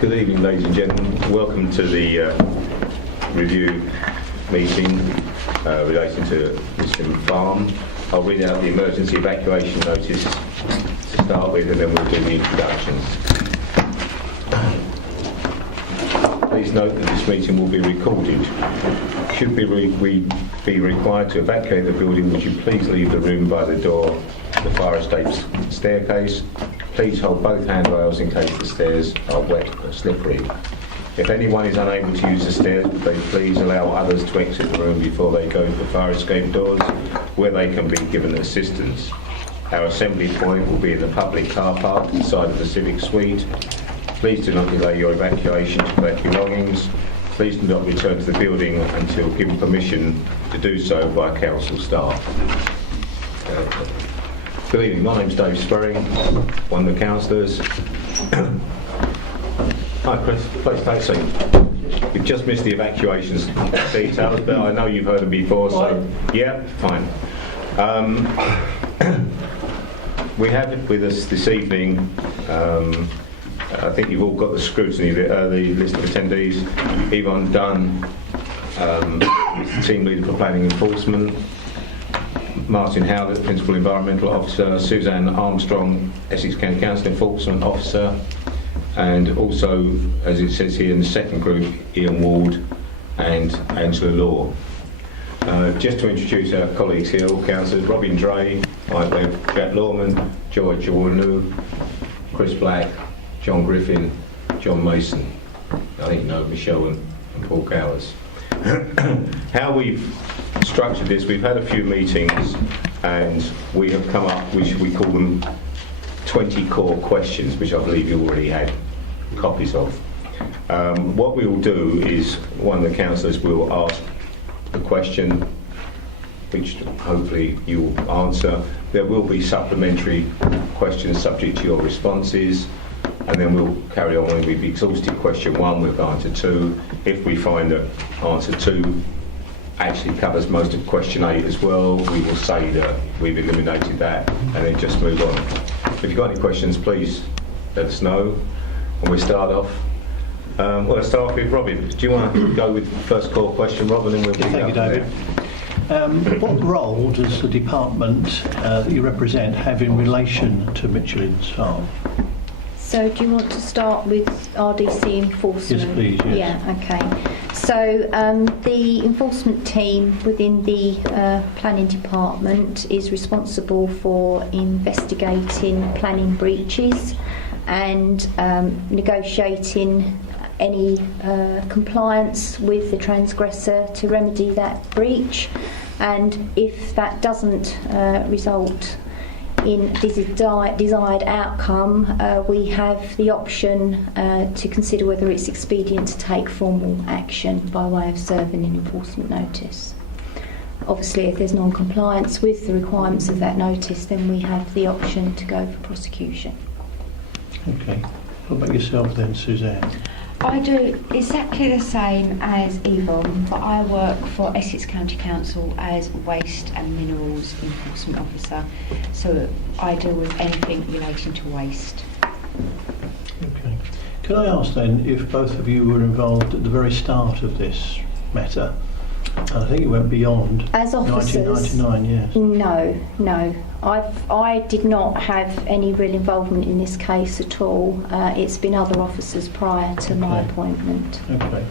Good evening, ladies and gentlemen. Welcome to the review meeting relating to Liston Farm. I'll read out the emergency evacuation notice to start with, and then we'll do the introductions. Please note that this meeting will be recorded. Should we be required to evacuate the building, would you please leave the room by the door, the fire escape staircase. Please hold both handrails in case the stairs are wet or slippery. If anyone is unable to use the stairs, would they please allow others to exit the room before they go to the fire escape doors, where they can be given assistance. Our assembly point will be in the public car park inside of the Civic Suite. Please do not delay your evacuation to collect your belongings. Please do not return to the building until given permission to do so by council staff. Good evening, my name's Dave Sperring, one of the councillors. Hi Chris, please take a seat. We've just missed the evacuations details, but I know you've heard them before, so yeah, fine. We have with us this evening, I think you've all got the scrutiny, the list of attendees. Yvonne Dunn, team leader for planning enforcement. Martin Howlett, Principal Environmental Officer, Suzanne Armstrong, Essex County Council Enforcement Officer, and also, as it says here in the second group, Ian Ward and Angela Law. Just to introduce our colleagues here, all councillors: Robin Dray, Jack Lawman, George Jawanu, Chris Black, John Griffin, John Mason. I think you know Michelle and Paul Gowers. How we've structured this, we've had a few meetings and we have come up, we call them 20 core questions, which I believe you already had copies of. What we will do is one of the councillors will ask a question which hopefully you will answer. There will be supplementary questions subject to your responses, and then we'll carry on. When we've exhausted question 1, we'll go on to 2. If we find that answer 2 actually covers most of question 8 as well, we will say that we've eliminated that and then just move on. If you've got any questions, please let us know. And we start off. Well, let's start off with Robin. Do you want to go with the first core question, Robin, and we'll pick Thank up you, David. What role does the department that you represent have in relation to Mitchell's Farm? So do you want to start with RDC enforcement? Yes, please, yes. Yeah, okay. So the enforcement team within the planning department is responsible for investigating planning breaches and negotiating any compliance with the transgressor to remedy that breach. And if that doesn't result in desired outcome, we have the option to consider whether it's expedient to take formal action by way of serving an enforcement notice. Obviously, if there's non-compliance with the requirements of that notice, then we have the option to go for prosecution. Okay. What about yourself then, Suzanne? I do exactly the same as Yvonne, but I work for Essex County Council as Waste and Minerals Enforcement Officer, so I deal with anything relating to waste. Okay. Can I ask then if both of you were involved at the very start of this matter? I think it went beyond As officers, 1999, yes. No. I did not have any real involvement in this case at all. It's been other officers prior to my appointment. Okay.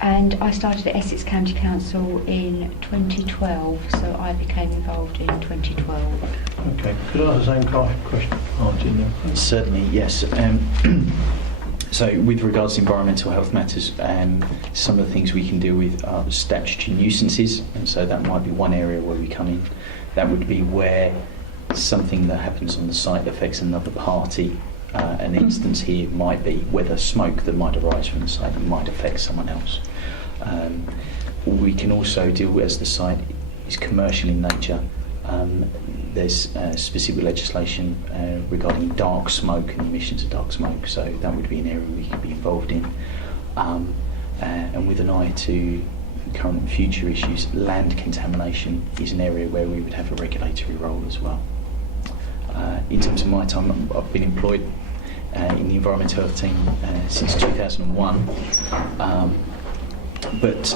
And I started at Essex County Council in 2012, so I became involved in 2012. Okay. Could I ask the same question, Martin, then? Certainly, yes. So with regards to environmental health matters, some of the things we can deal with are statutory nuisances, and so that might be one area where we come in. That would be where something that happens on the site affects another party. An instance here might be whether smoke that might arise from the site might affect someone else. We can also deal, as the site is commercial in nature, there's specific legislation regarding dark smoke and emissions of dark smoke, so that would be an area we could be involved in. And with an eye to current and future issues, land contamination is an area where we would have a regulatory role as well. In terms of my time, I've been employed in the environmental health team since 2001. But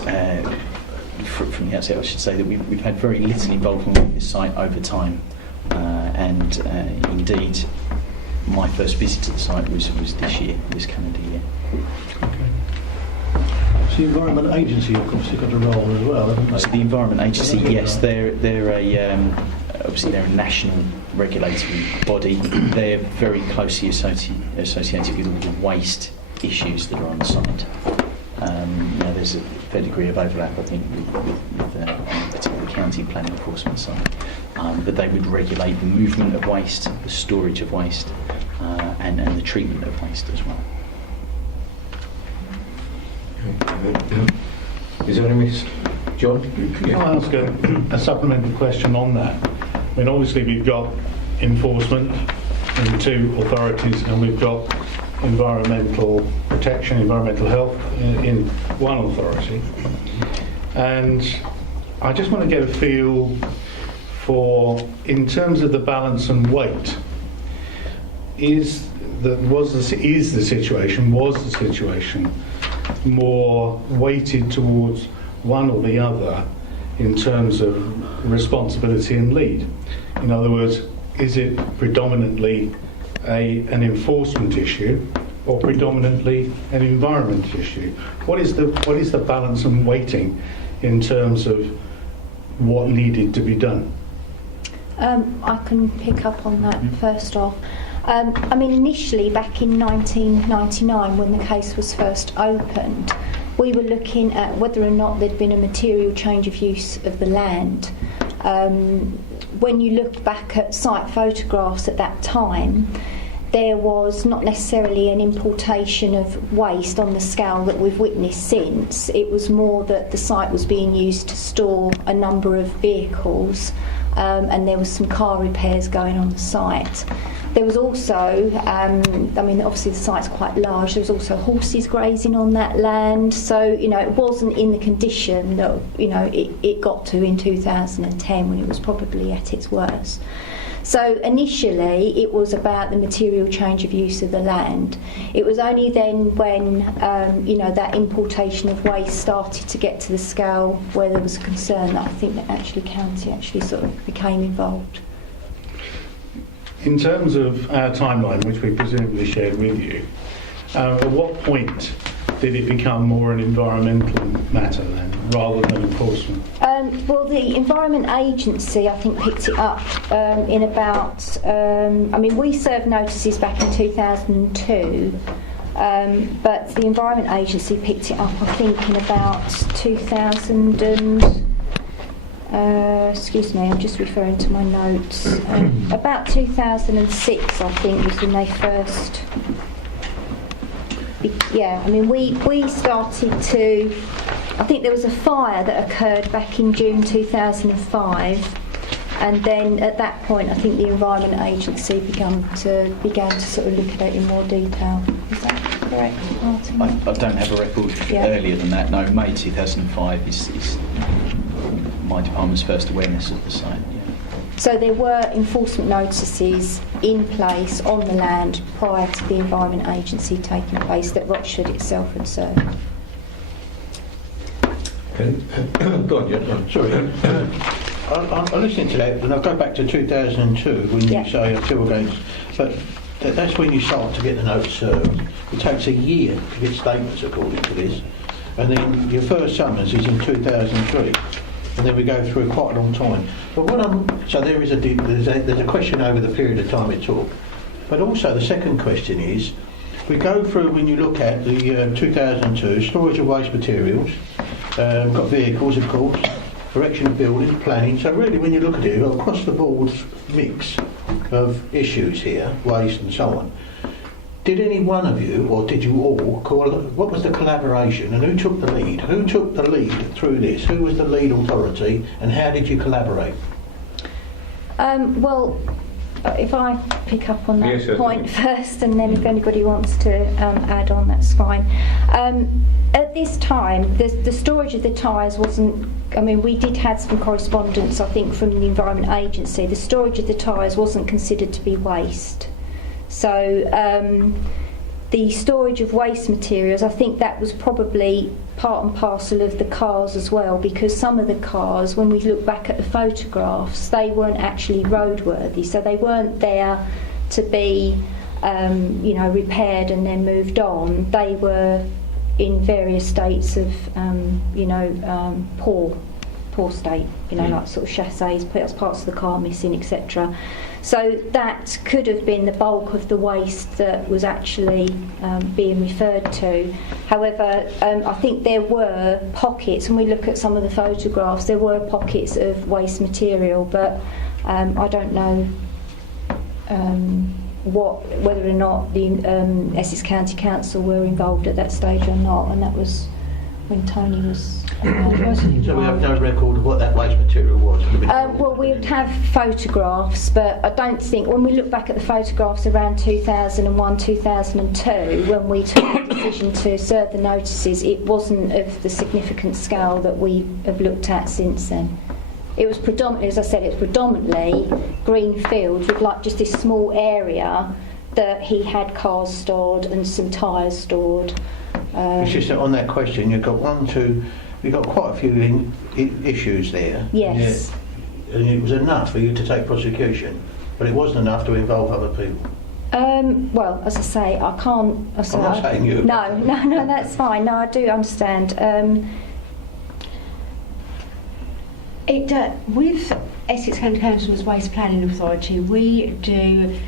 from the outset, I should say that we've had very little involvement with this site over time, and indeed, my first visit to the site was this year, this calendar year. So the Environment Agency, of course, have got a role as well, haven't they? So the Environment Agency, yes, they're obviously they're a national regulatory body. They're very closely associated with all the waste issues that are on the site. Now there's a fair degree of overlap, I think, with particularly the county planning enforcement side. But they would regulate the movement of waste, the storage of waste, and the treatment of waste as well. Is there any John? Can I ask a supplementary question on that? I mean, obviously we've got enforcement in two authorities, and we've got environmental protection, environmental health in one authority. And I just want to get a feel for, in terms of the balance and weight, was the situation more weighted towards one or the other in terms of responsibility and lead? In other words, is it predominantly an enforcement issue or predominantly an environment issue? What is the balance and weighting in terms of what needed to be done? I can pick up on that first off. I mean, initially, back in 1999, when the case was first opened, we were looking at whether or not there'd been a material change of use of the land. When you look back at site photographs at that time, there was not necessarily an importation of waste on the scale that we've witnessed since. It was more that the site was being used to store a number of vehicles, and there was some car repairs going on the site. There was also, I mean, obviously the site's quite large, there was also horses grazing on that land, so, you know, it wasn't in the condition that, you know, it got to in 2010, when it was probably at its worst. So initially it was about the material change of use of the land. It was only then when, you know, that importation of waste started to get to the scale where there was a concern that I think that actually county actually sort of became involved. In terms of our timeline, which we presumably shared with you, at what point did it become more an environmental matter then, rather than enforcement? Well, the Environment Agency, I think, picked it up in about, I mean, we served notices back in 2002, but the Environment Agency picked it up, I think, in about 2000 and... excuse me, I'm just referring to my notes. About 2006, I think, was when they first... Yeah, I mean, we started to... I think there was a fire that occurred back in June 2005, and then at that point, I think the Environment Agency began to sort of look at it in more detail. Is that correct, Martin? I don't have a record earlier than that. No, May 2005 is my department's first awareness of the site. Yeah. So there were enforcement notices in place on the land prior to the Environment Agency taking place that Rochford itself had served. Go on, John. Sorry. I'm listening to that, and I'll go back to 2002 when you say until against, but that's when you start to get the notice served. It takes a year to get statements according to this, and then your first summons is in 2003, and then we go through quite a long time. But so there's a question over the period of time it took, but also the second question is, we go through, when you look at the 2002 storage of waste materials, got vehicles, of course, erection of buildings, planning. So really, when you look at it, you've got across the board mix of issues here, waste and so on. Did any one of you, or did you all, what was the collaboration, and who took the lead? Who took the lead through this? Who was the lead authority, and how did you collaborate? Well, if I pick up on that Yes, point first, and then if anybody wants to add on, that's fine. At this time, the storage of the tyres wasn't, I mean, we did have some correspondence, I think, from the Environment Agency. The storage of the tyres wasn't considered to be waste. So the storage of waste materials, I think that was probably part and parcel of the cars as well, because some of the cars, when we look back at the photographs, they weren't actually roadworthy, so they weren't there to be repaired and then moved on. They were in various states of poor state, like sort of chassis, parts of the car missing, etc. So that could have been the bulk of the waste that was actually being referred to. However, I think there were pockets, when we look at some of the photographs, there were pockets of waste material, but I don't know whether or not the Essex County Council were involved at that stage or not, and that was when Tony was. So we have no record of what that waste material was? Well, we would have photographs, but I don't think, when we look back at the photographs around 2001, 2002, when we took the decision to serve the notices, it wasn't of the significant scale that we have looked at since then. It was predominantly, as I said, it's predominantly green fields with like just this small area that he had cars stored and some tyres stored. It's just that on that question, you've got quite a few issues there. Yes. Yeah. And it was enough for you to take prosecution, but it wasn't enough to involve other people. Well, as I say, I can't. I'm not saying you. No, that's fine. No, I do understand. With Essex County Council's Waste Planning Authority, we do.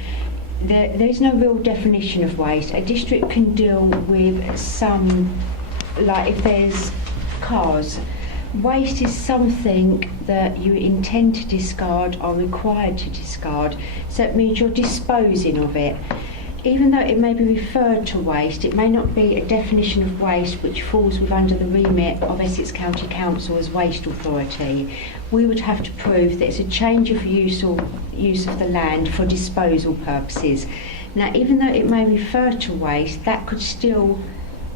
There is no real definition of waste. A district can deal with some, like if there's cars. Waste is something that you intend to discard or required to discard, so it means you're disposing of it. Even though it may be referred to waste, it may not be a definition of waste which falls under the remit of Essex County Council as Waste Authority. We would have to prove that it's a change of use or use of the land for disposal purposes. Now, even though it may refer to waste, that could still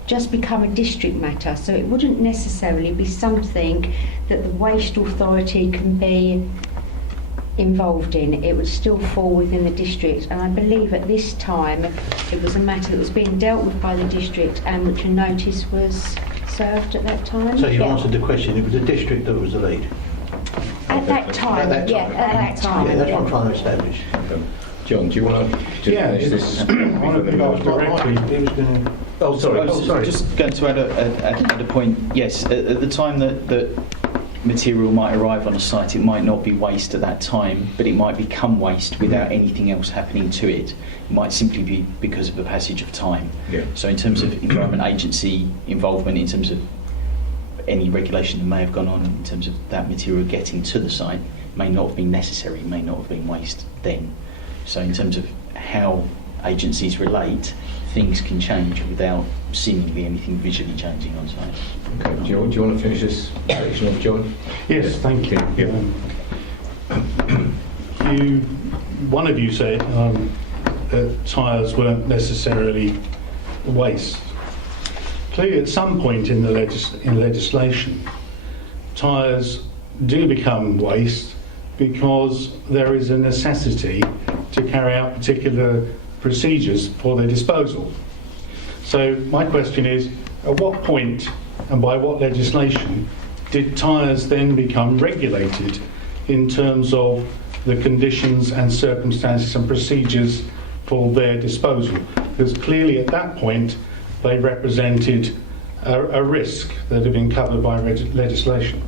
just become a district matter, so it wouldn't necessarily be something that the Waste Authority can be involved in. It would still fall within the district, and I believe at this time it was a matter that was being dealt with by the district and which a notice was served at that time. So you answered the question, it was the district that was the lead? At that time, At that time. At that time. Yeah, that's what I'm trying to establish. John, do you want to just finish this? I want to pick up directly. He was going to... Oh, sorry. I was just going to add a point. Yes, at the time that material might arrive on a site, it might not be waste at that time, but it might become waste without anything else happening to it. It might simply be because of the passage of time. Yeah. So in terms of Environment Agency involvement, in terms of any regulation that may have gone on in terms of that material getting to the site, may not have been necessary, may not have been waste then. So in terms of how agencies relate, things can change without seemingly anything visually changing on site. Okay. Do you want to finish this section off, John? Yes, thank you. One of you said that tyres weren't necessarily waste. Clearly, at some point in the legislation, tyres do become waste because there is a necessity to carry out particular procedures for their disposal. So my question is, at what point and by what legislation did tyres then become regulated in terms of the conditions and circumstances and procedures for their disposal? Because clearly at that point they represented a risk that had been covered by legislation.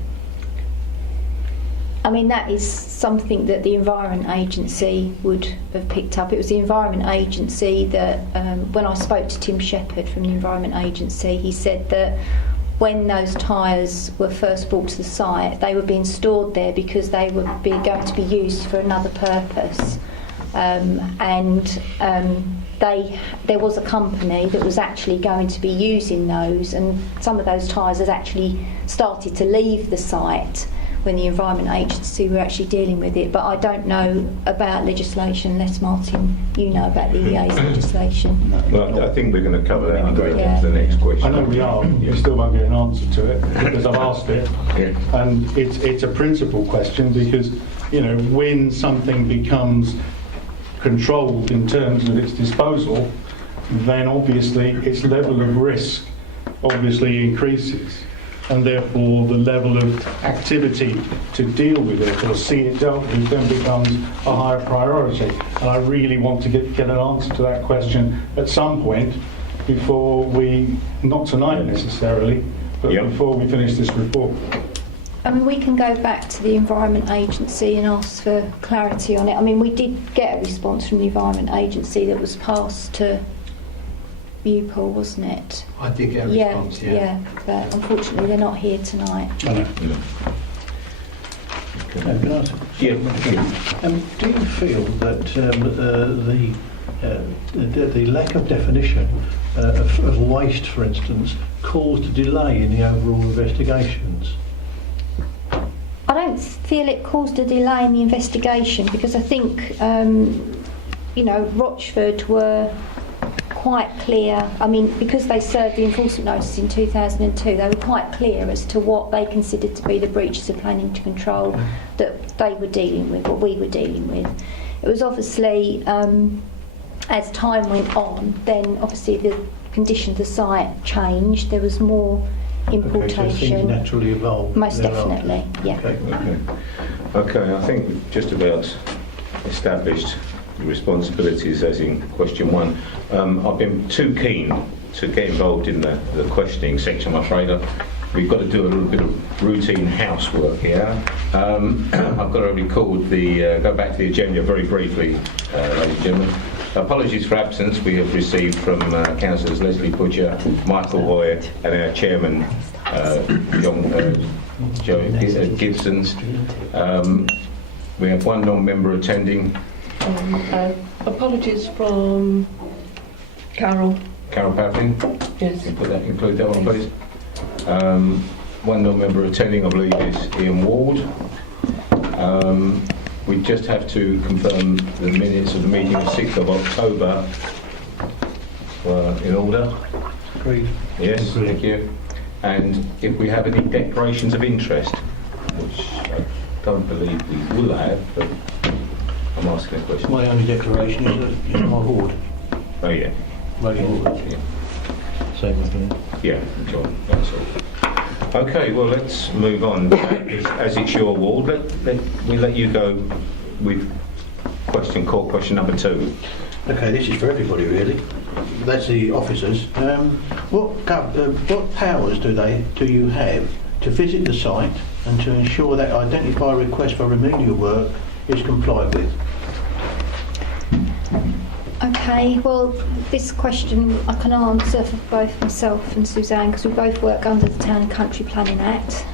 I mean, that is something that the Environment Agency would have picked up. It was the Environment Agency that, when I spoke to Tim Shepherd from the Environment Agency, he said that when those tyres were first brought to the site, they were being stored there because they were going to be used for another purpose. There was a company that was actually going to be using those, and some of those tyres had actually started to leave the site when the Environment Agency were actually dealing with it. But I don't know about legislation, unless Martin, you know about the EA's legislation. Well, I think we're going to cover that under Yeah. the next question. I know we are, you still won't get an answer to it because I've asked it. Yeah. And it's a principal question because, when something becomes controlled in terms of its disposal, then obviously its level of risk obviously increases, and therefore the level of activity to deal with it or see it dealt with then becomes a higher priority. And I really want to get an answer to that question at some point before we, not tonight necessarily, but Yep. before we finish this report. I mean, we can go back to the Environment Agency and ask for clarity on it. I mean, we did get a response from the Environment Agency that was passed to you, Paul, wasn't it? I did get a response, yeah. But unfortunately, they're not here tonight. Can I ask a Yeah. question? Do you feel that the lack of definition of waste, for instance, caused a delay in the overall investigations? I don't feel it caused a delay in the investigation because I think, Rochford were quite clear. I mean, because they served the enforcement notice in 2002, they were quite clear as to what they considered to be the breaches of planning to control that they were dealing with, what we were dealing with. It was obviously, as time went on, then obviously the condition of the site changed. There was more Okay, so things importation. naturally evolved. Most thereafter. definitely, yeah. Okay. Okay, I think we've just about established the responsibilities as in question one. I've been too keen to get involved in the questioning section, I'm afraid. We've got to do a little bit of routine housework here. I've got to record go back to the agenda very briefly, ladies and gentlemen. Apologies for absence we have received from Councillors Leslie Butcher, Michael Hoy and our Chairman, Joe Gibson. We have one non-member attending. Apologies from Carol. Carol Paffin, Yes. include that one, please. One non-member attending, I believe, is Ian Ward. We just have to confirm the minutes of the meeting of 6th of October in order. Agreed. Yes, thank you. And if we have any declarations of interest, which I don't believe we will have, but I'm asking a question. My only declaration is that you're my ward. Oh, yeah. Lady Ward. Yeah. Same with me. Yeah, John, that's all. Okay, well, let's move on. As it's your ward, we'll let you go with core question number 2. Okay, this is for everybody really. That's the officers. What powers do you have to visit the site and to ensure that identified request for remedial work is complied with? Okay, well, this question I can answer for both myself and Suzanne because we both work under the Town and Country Planning Act.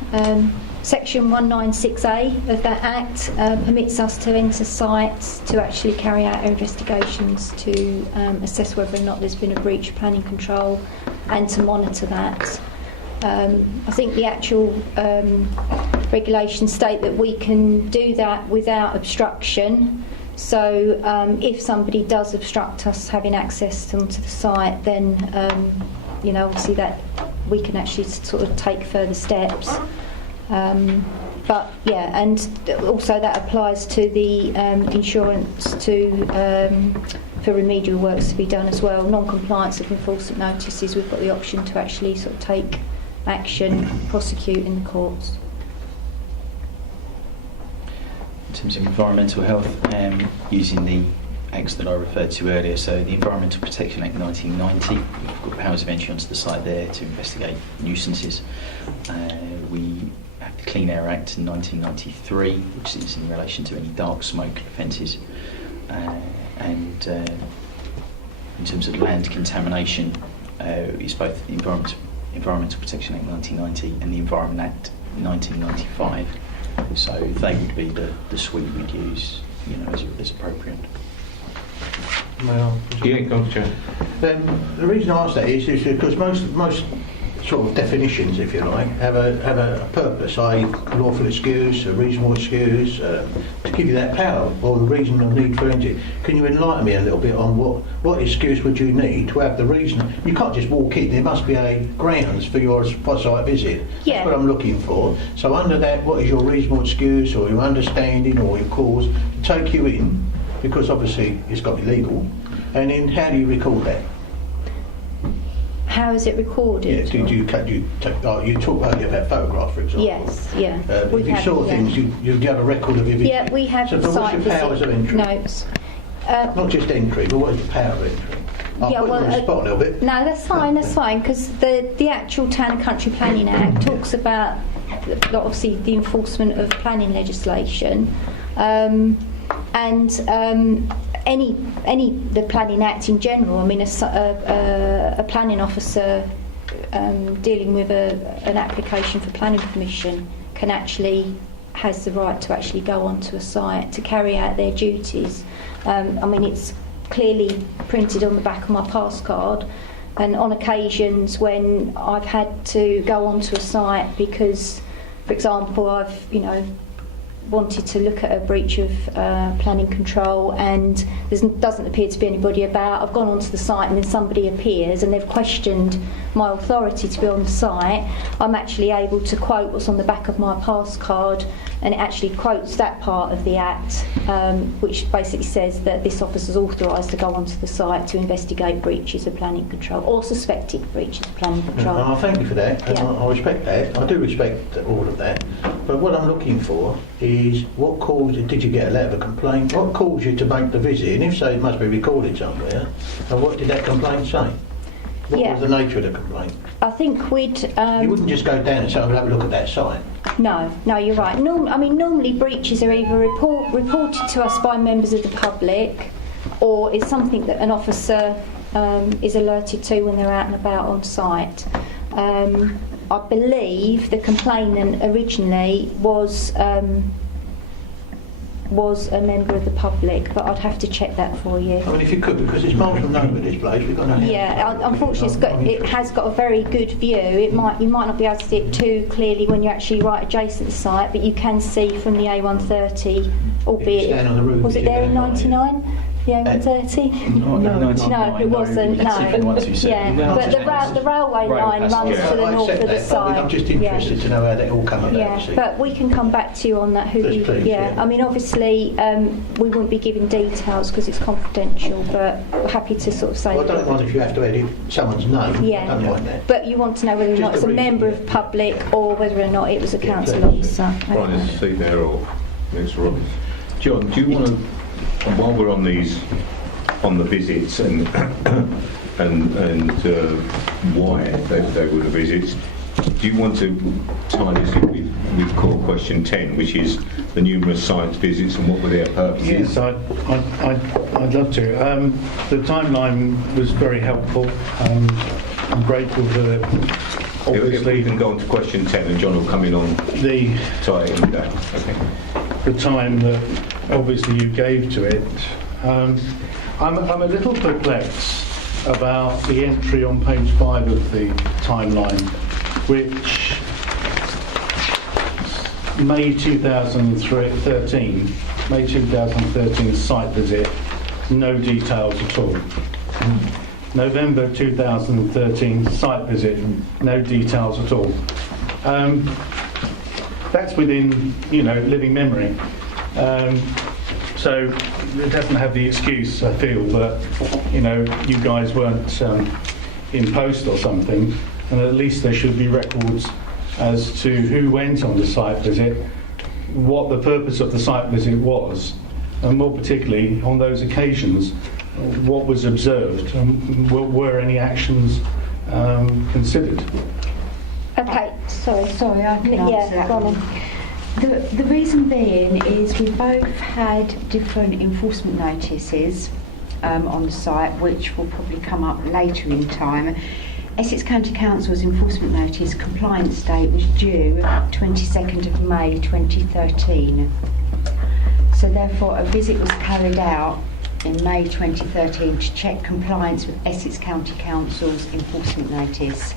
Section 196A of that Act permits us to enter sites to actually carry out investigations to assess whether or not there's been a breach of planning control and to monitor that. I think the actual regulations state that we can do that without obstruction. So if somebody does obstruct us having access onto the site, then obviously that we can actually sort of take further steps. But yeah, and also that applies to the insurance for remedial works to be done as well. Non-compliance of enforcement notices, we've got the option to actually sort of take action, prosecute in the courts. In terms of environmental health, using the acts that I referred to earlier, so the Environmental Protection Act 1990, we've got powers of entry onto the site there to investigate nuisances. We have the Clean Air Act in 1993, which is in relation to any dark smoke offences. And in terms of land contamination, it's both the Environmental Protection Act 1990 and the Environment Act 1995. So they would be the suite we'd use, as appropriate. Well, Yeah, go on, Chair. the reason I ask that is because most sort of definitions, if you like, have a purpose, i.e. lawful excuse, a reasonable excuse, to give you that power or the reason or need for entry. Can you enlighten me a little bit on what excuse would you need to have the reason? You can't just walk in, there must be a grounds for your site visit. Yeah. That's what I'm looking for. So under that, what is your reasonable excuse or your understanding or your cause to take you in because obviously it's got to be legal. And then how do you record that? How is it Yeah, recorded? you talked earlier about photographs, for example. Yes, yeah. If We've you had- saw yeah. things, you'd have a record of your visit. Yeah, we have So, but site what's your powers of visit entry? notes. Not just entry, but what is the power of entry? I'll Yeah, put you on well, the spot a little bit. No, that's fine, because the actual Town and Country Planning Act talks about, obviously, the enforcement of planning legislation, and the Planning Act in general. I mean, a planning officer dealing with an application for planning permission has the right to actually go onto a site to carry out their duties. I mean, it's clearly printed on the back of my pass card, and on occasions when I've had to go onto a site because, for example, I've wanted to look at a breach of planning control and there doesn't appear to be anybody about, I've gone onto the site and then somebody appears and they've questioned my authority to be on the site, I'm actually able to quote what's on the back of my pass card, and it actually quotes that part of the Act, which basically says that this officer is authorised to go onto the site to investigate breaches of planning control or suspected breaches of planning control. Oh, thank you for that. And Yeah. I respect that. I do respect all of that. But what I'm looking for is what caused you, did you get a letter of complaint? What caused you to make the visit? And if so, it must be recorded somewhere. And what did that complaint say? What Yeah. was the nature of the complaint? I think we'd... You wouldn't just go down and say, I'll have a look at that site. No, you're right. Normally breaches are either reported to us by members of the public, or it's something that an officer is alerted to when they're out and about on site. I believe the complainant originally was a member of the public, but I'd have to check that for you. I mean, if you could, because it's miles from nowhere, this place. We've got no... Yeah, unfortunately, it has got a very good view. You might not be able to see it too clearly when you're actually right adjacent to the site, but you can see from the A130, albeit It's down on the roof, was it it's there in down on it. '99? The A130? No, it wasn't. It's different once you say it. Yeah, but the railway Rail line passage. runs to the I north accept of the that, but site. I'm just interested to know how that all come about. you Yeah, see. but we can come back to you on that. Yes, please, yeah. I mean, obviously, we wouldn't be giving details because it's confidential, but we're happy to sort of say. Well, I don't mind if you have to edit someone's name. Yeah, I don't mind that. but you want to know whether or Just not it's the a reason, member yeah. of public or whether or not it was a Yeah, council please. officer. Brian, is seat there or Mr. Robbins? John, do you want to, while we're on the visits and why they were the visits, do you want to tie this in with core question 10, which is the numerous site visits and what were their purposes? Yes, I'd love to. The timeline was very helpful. I'm grateful for it. If we Obviously, can go on to question 10 and John will come in on the tie it in with that. Okay. the time that obviously you gave to it. I'm a little perplexed about the entry on page 5 of the timeline, which May 2013 site visit, no details at all. November 2013 site visit, no details at all. That's within, living memory. So it doesn't have the excuse, I feel, that, you guys weren't in post or something, and at least there should be records as to who went on the site visit, what the purpose of the site visit was, and more particularly on those occasions, what was observed, and were any actions considered. Okay, sorry. Sorry, I can answer that go on one. then. The reason being is we both had different enforcement notices on the site, which will probably come up later in time. Essex County Council's enforcement notice compliance date was due 22nd of May 2013. So therefore a visit was carried out in May 2013 to check compliance with Essex County Council's enforcement notice.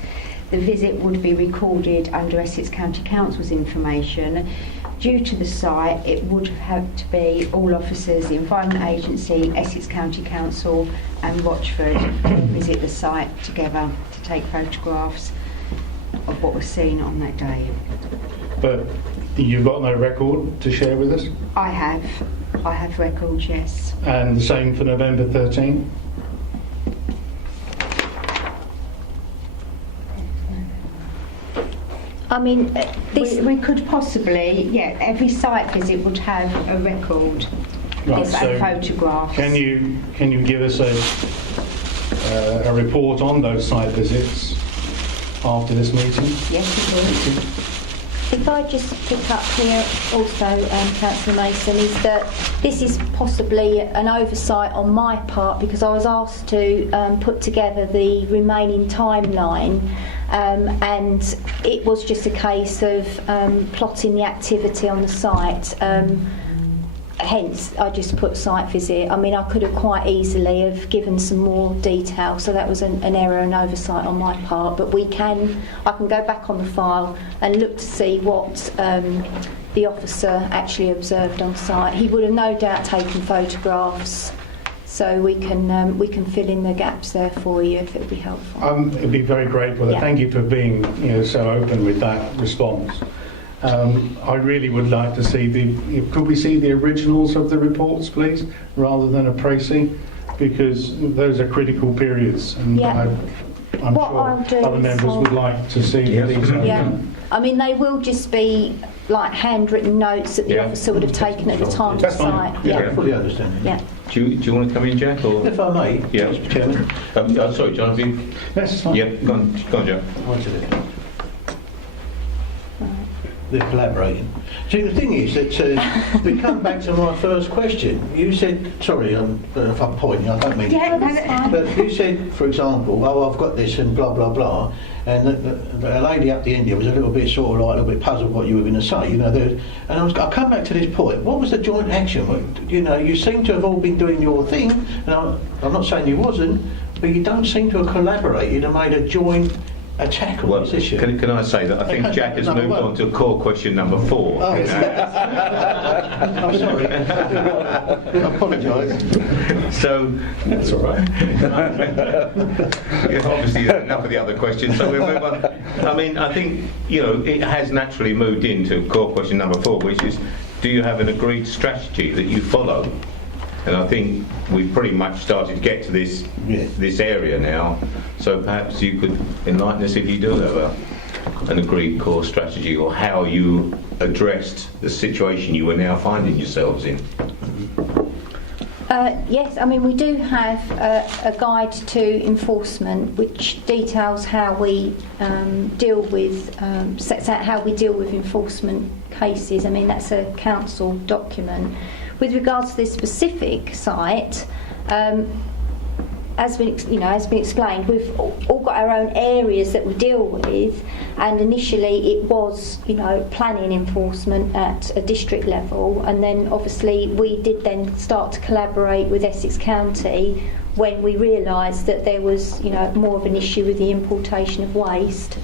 The visit would be recorded under Essex County Council's information. Due to the site, it would have had to be all officers, the Environment Agency, Essex County Council and Rochford all visit the site together to take photographs of what was seen on that day. But you've got no record to share with us? I have. I have records, yes. And the same for November 13? I mean, this. We could possibly, yeah, every site visit would have a record. Right, Yes, and photographs. Can you give us a report on those site visits after this meeting? Yes, it will. If I just pick up here also, Councillor Mason, is that this is possibly an oversight on my part because I was asked to put together the remaining timeline and it was just a case of plotting the activity on the site. Hence, I just put site visit. I mean, I could have quite easily have given some more detail, so that was an error and oversight on my part. But I can go back on the file and look to see what the officer actually observed on site. He would have no doubt taken photographs, so we can fill in the gaps there for you if it would be helpful. It'd be very grateful. Yeah. Thank you for being so open with that response. I really would like to see could we see the originals of the reports, please, rather than a précis, because those are critical periods, and Yeah. I'm What I'll do sure other is members would like to see these. Yeah, I mean they will just be like handwritten notes that the Yeah. officer would have taken at the time That's of fine. site. Yeah. Yeah, I fully understand. yeah. Do you want to come in, Jack? Or If I may, Yeah. Mr. Chairman, sorry, John. Have you? That's fine. Yeah, go on, Jack. I wanted it. They're collaborating. See, the thing is that we come back to my first question. You said, sorry, if I'm pointing, I don't mean Yeah, to. no, that's fine. But you said, for example, oh, I've got this and blah, blah, blah, and the lady up the end here was a little bit sort of like, a little bit puzzled what you were going to say, and I come back to this point. What was the joint action? You seem to have all been doing your thing, and I'm not saying you wasn't, but you don't seem to have collaborated and made a joint attack on Well, this issue. can I say that I think Okay, Jack has number moved one. on to core question number 4. Oh, you know. I'm sorry. I apologise. So That's all right. yeah, obviously enough of the other questions, so we'll move on. I mean, I think it has naturally moved into core question number 4, which is, do you have an agreed strategy that you follow? And I think we've pretty much started to get to this area now. So perhaps you could enlighten us if you do have an agreed core strategy, or how you addressed the situation you are now finding yourselves in. Yes, I mean we do have a guide to enforcement which details how we sets out how we deal with enforcement cases. I mean that's a council document. With regards to this specific site, as been explained, we've all got our own areas that we deal with, and initially it was planning enforcement at a district level, and then obviously we did then start to collaborate with Essex County when we realised that there was more of an issue with the importation of waste.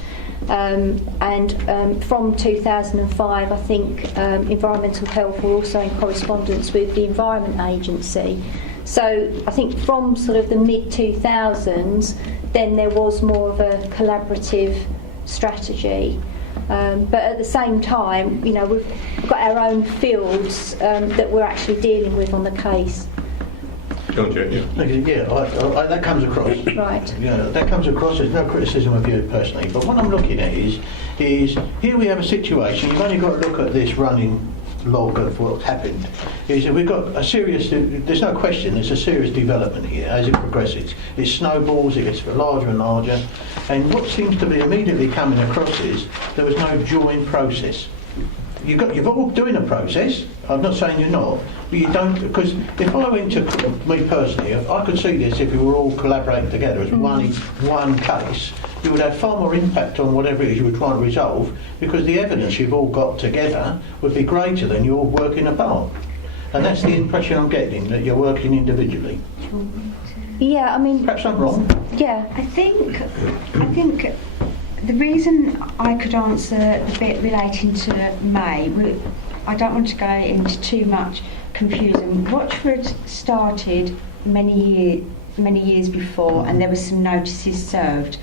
From 2005, I think Environmental Health were also in correspondence with the Environment Agency. So I think from sort of the mid-2000s, then there was more of a collaborative strategy. But at the same time, we've got our own fields that we're actually dealing with on the case. Go on, Jack. Yeah, that comes across. Right. Yeah, that comes across. There's no criticism of you personally, but what I'm looking at is here we have a situation. You've only got to look at this running log of what's happened. Is that we've got a serious. There's no question. There's a serious development here as it progresses. It snowballs. It gets larger and larger. And what seems to be immediately coming across is there was no joint process. You're all doing a process. I'm not saying you're not, but you don't, because if I went to me personally, I could see this if we were all collaborating together as one case. You would have far more impact on whatever it is you were trying to resolve, because the evidence you've all got together would be greater than you all working apart. And that's the impression I'm getting, that you're working individually. Yeah, I mean. Perhaps I'm wrong. Yeah. I think the reason I could answer the bit relating to May, I don't want to go into too much confusion. Watchford started many years before, and there were some notices served.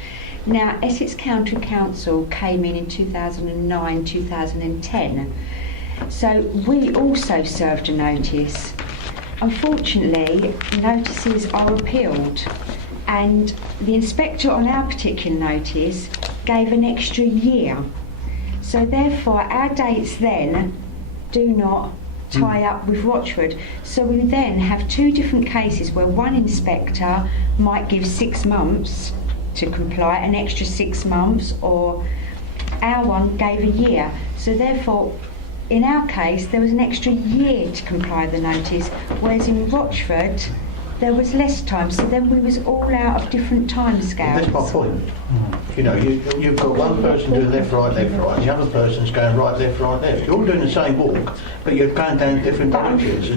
Now, Essex County Council came in 2009, 2010. So we also served a notice, unfortunately, notices are appealed, and the inspector on our particular notice gave an extra year. So therefore, our dates then do not tie up with Rochford. So we then have two different cases where one inspector might give 6 months to comply, an extra 6 months, or our one gave a year. So therefore, in our case, there was an extra year to comply with the notice, whereas in Rochford, there was less time. So then we was all out of different time scales. That's my point. You know, you've got one person doing left, right, and the other person's going right, left. You're all doing the same walk, but you're going down different directions.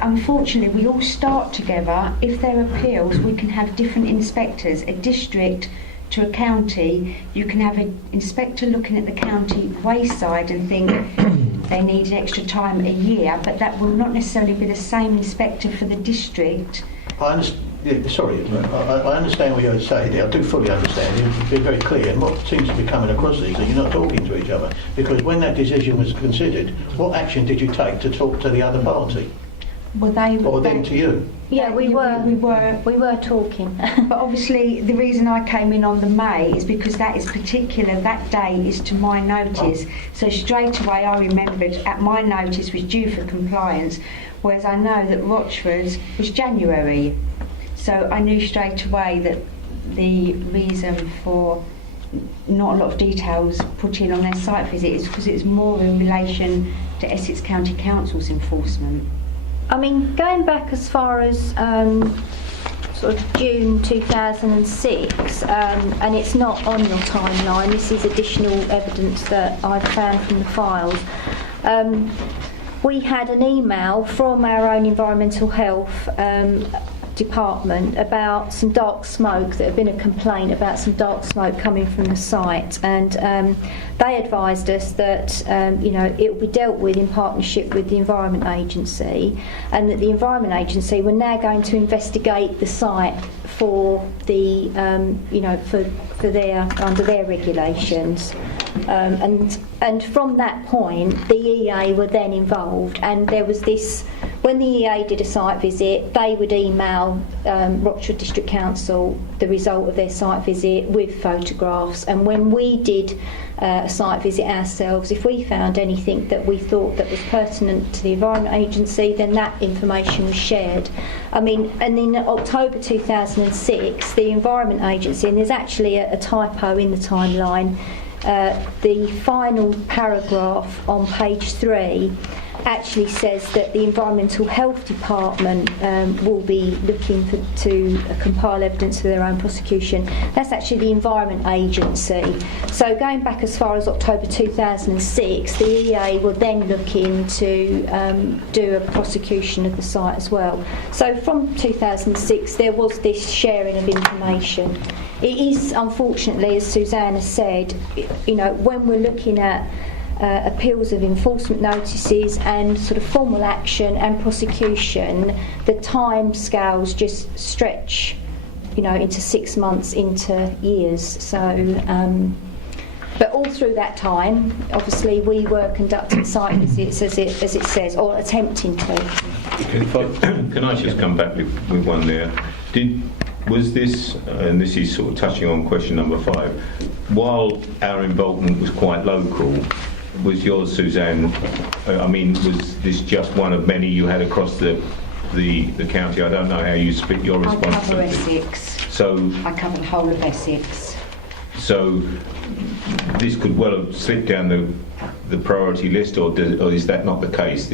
And Unfortunately, we all start together. If there are appeals, we can have different inspectors. A district to a county, you can have an inspector looking at the county wayside and think they need extra time, a year, but that will not necessarily be the same inspector for the district. I understand. I understand what you're saying there. I do fully understand. You've been very clear. And what seems to be coming across is that you're not talking to each other. Because when that decision was considered, what action did you take to talk to the other party? Well, Or them to you? Yeah, we were talking. But obviously, the reason I came in on the May is because that is particular. That day is to my notice. So straight away, I remembered at my notice was due for compliance, whereas I know that Rochford's was January. So I knew straight away that the reason for not a lot of details put in on their site visit is because it's more in relation to Essex County Council's enforcement. I mean, going back as far as sort of June 2006, and it's not on your timeline, this is additional evidence that I've found from the files. We had an email from our own environmental health department about some dark smoke. That had been a complaint about some dark smoke coming from the site, and they advised us that it will be dealt with in partnership with the Environment Agency, and that the Environment Agency were now going to investigate the site for the for their under their regulations. And from that point, the EA were then involved, and there was this. When the EA did a site visit, they would email Rochford District Council the result of their site visit with photographs. And when we did a site visit ourselves, if we found anything that we thought that was pertinent to the Environment Agency, then that information was shared. I mean, and in October 2006, the Environment Agency, and there's actually a typo in the timeline, the final paragraph on page 3 actually says that the Environmental Health Department will be looking to compile evidence for their own prosecution. That's actually the Environment Agency. So going back as far as October 2006, the EA will then look into do a prosecution of the site as well. So from 2006 there was this sharing of information. It is, unfortunately, as Susanna said, when we're looking at appeals of enforcement notices and sort of formal action and prosecution, the time scales just stretch, into 6 months, into years. So, but all through that time, obviously, we were conducting site visits, as it says, or attempting to. Can I just come back with one there? Was this, and this is sort of touching on question number 5, while our involvement was quite local, was yours, Suzanne, was this just one of many you had across the county? I don't know how you split your responsibility. I cover Essex. So I cover the whole of Essex. So this could well have slipped down the priority list, or is that not the case?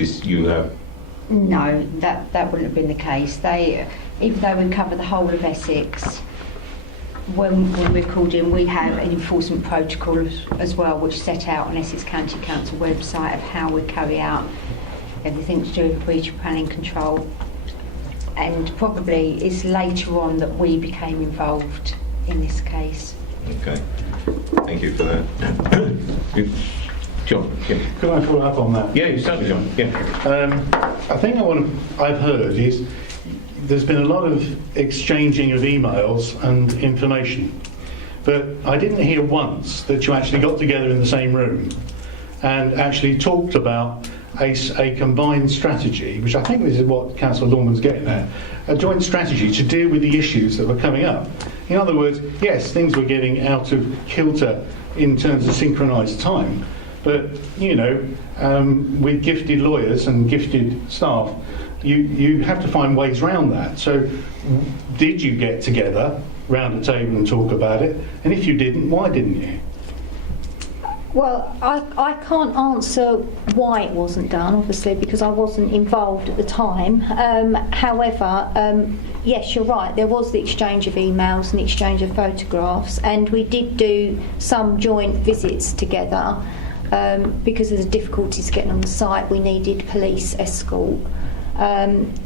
No, that wouldn't have been the case. Even though we cover the whole of Essex, when we're called in, we have an enforcement protocol as well, which is set out on Essex County Council website of how we carry out everything to do with breach of planning control. And probably it's later on that we became involved in this case. Okay, thank you for that. John, yeah. Can I follow up on that? Yeah, certainly, John. Yeah. I think I've heard is there's been a lot of exchanging of emails and information, but I didn't hear once that you actually got together in the same room and actually talked about a combined strategy, which I think this is what Councillor Lorman's getting at, a joint strategy to deal with the issues that were coming up. In other words, yes, things were getting out of kilter in terms of synchronised time, but, with gifted lawyers and gifted staff, you have to find ways around that. So did you get together round a table and talk about it? And if you didn't, why didn't you? Well, I can't answer why it wasn't done, obviously, because I wasn't involved at the time. However, yes, you're right, there was the exchange of emails and the exchange of photographs, and we did do some joint visits together. Because of the difficulties getting on the site, we needed police escort.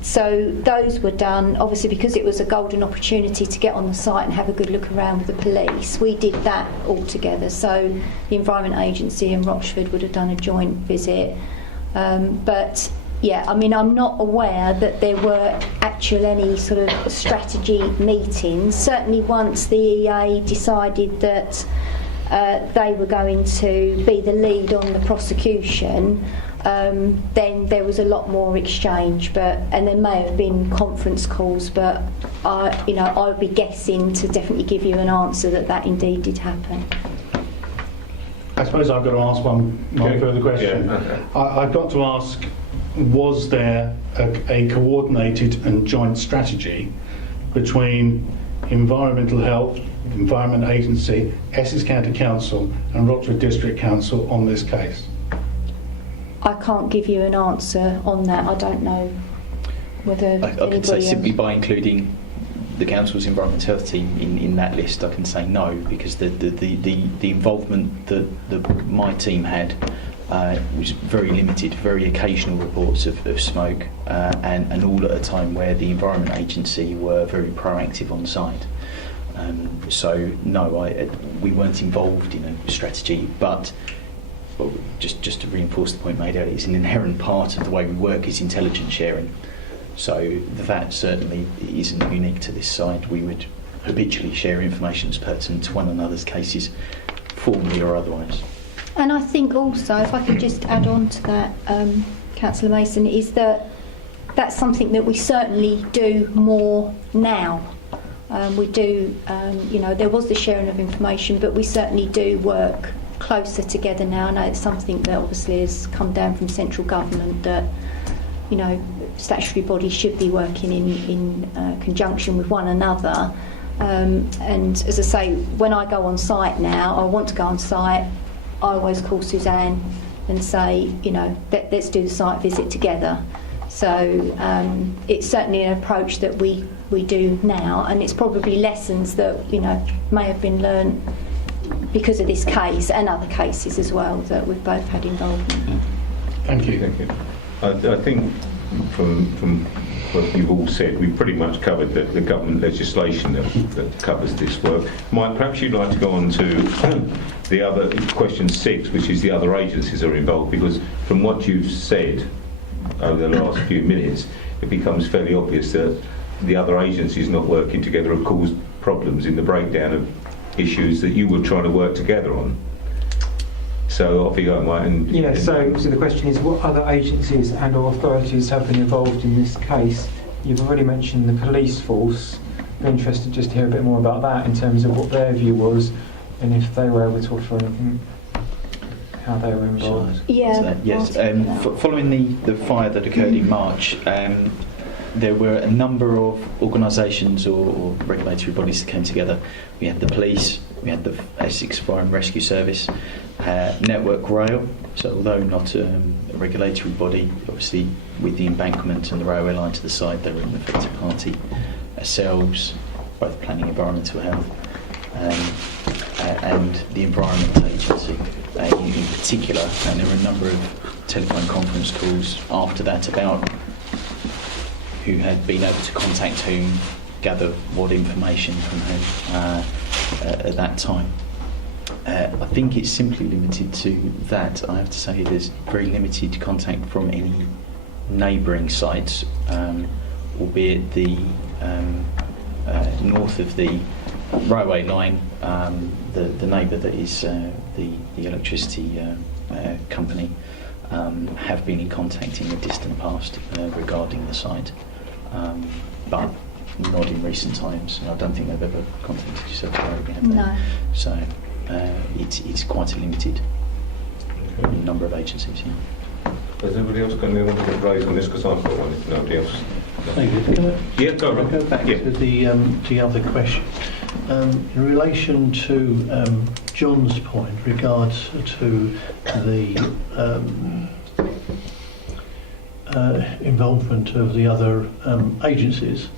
So those were done, obviously, because it was a golden opportunity to get on the site and have a good look around with the police. We did that all together. So the Environment Agency and Rochford would have done a joint visit. But yeah, I mean, I'm not aware that there were any sort of strategy meetings. Certainly once the EA decided that they were going to be the lead on the prosecution, then there was a lot more exchange, and there may have been conference calls, but I would be guessing to definitely give you an answer that indeed did happen. I suppose I've got to ask one further question. Yeah, okay. I've got to ask, was there a coordinated and joint strategy between Environmental Health, Environment Agency, Essex County Council and Rochford District Council on this case? I can't give you an answer on that. I don't know whether I can say anybody simply else. by including the council's environmental health team in that list, I can say no, because the involvement that my team had was very limited, very occasional reports of smoke, and all at a time where the Environment Agency were very proactive on site. So no, we weren't involved in a strategy, but just to reinforce the point made earlier, it's an inherent part of the way we work is intelligence sharing. So that certainly isn't unique to this site. We would habitually share information that's pertinent to one another's cases, formally or otherwise. And I think also, if I could just add on to that, Councillor Mason, is that that's something that we certainly do more now. We do, there was the sharing of information, but we certainly do work closer together now. I know it's something that obviously has come down from central government that, statutory bodies should be working in conjunction with one another. And as I say, when I go on site now, I want to go on site, I always call Suzanne and say, let's do the site visit together. So it's certainly an approach that we do now, and it's probably lessons that may have been learned because of this case and other cases as well that we've both had involvement in. Thank you. Thank you. I think from what you've all said, we've pretty much covered the government legislation that covers this work. Mike, perhaps you'd like to go on to the other question 6, which is the other agencies are involved, because from what you've said over the last few minutes, it becomes fairly obvious that the other agencies not working together have caused problems in the breakdown of issues that you were trying to work together on. So off you go, Mike. So the question is, what other agencies and or authorities have been involved in this case? You've already mentioned the police force. I'm interested just to hear a bit more about that in terms of what their view was and if they were able to offer anything, how they were involved. Yeah. Yes. Following the fire that occurred in March, there were a number of organisations or regulatory bodies that came together. We had the police, we had the Essex Fire and Rescue Service, Network Rail, so although not a regulatory body, obviously with the embankment and the railway line to the side, they were an affected party. Ourselves, both Planning Environmental Health, and the Environment Agency in particular, and there were a number of telephone conference calls after that about who had been able to contact whom, gather what information from whom at that time. I think it's simply limited to that. I have to say there's very limited contact from any neighbouring sites, albeit the north of the railway line, the neighbour that is the electricity company, have been in contact in the distant past regarding the site, but not in recent times. I don't think they've ever contacted yourself, have they? No. So it's quite a limited number of agencies. Yeah. Has anybody else got anything to raise on this? Because I've got one, if nobody else. David, can I, Yeah, go on. go back Yeah. to the other question? In relation to John's point, regards to the involvement of the other agencies,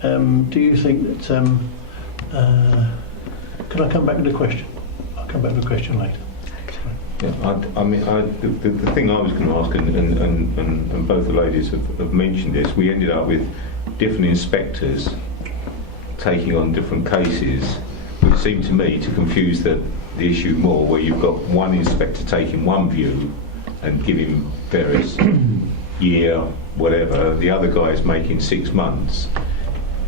do you think that? Can I come back to the question? I'll come back to the question later. Yeah, the thing I was going to ask, and both the ladies have mentioned this, we ended up with different inspectors taking on different cases, which seemed to me to confuse the issue more, where you've got one inspector taking one view and giving various year, whatever, the other guy is making 6 months.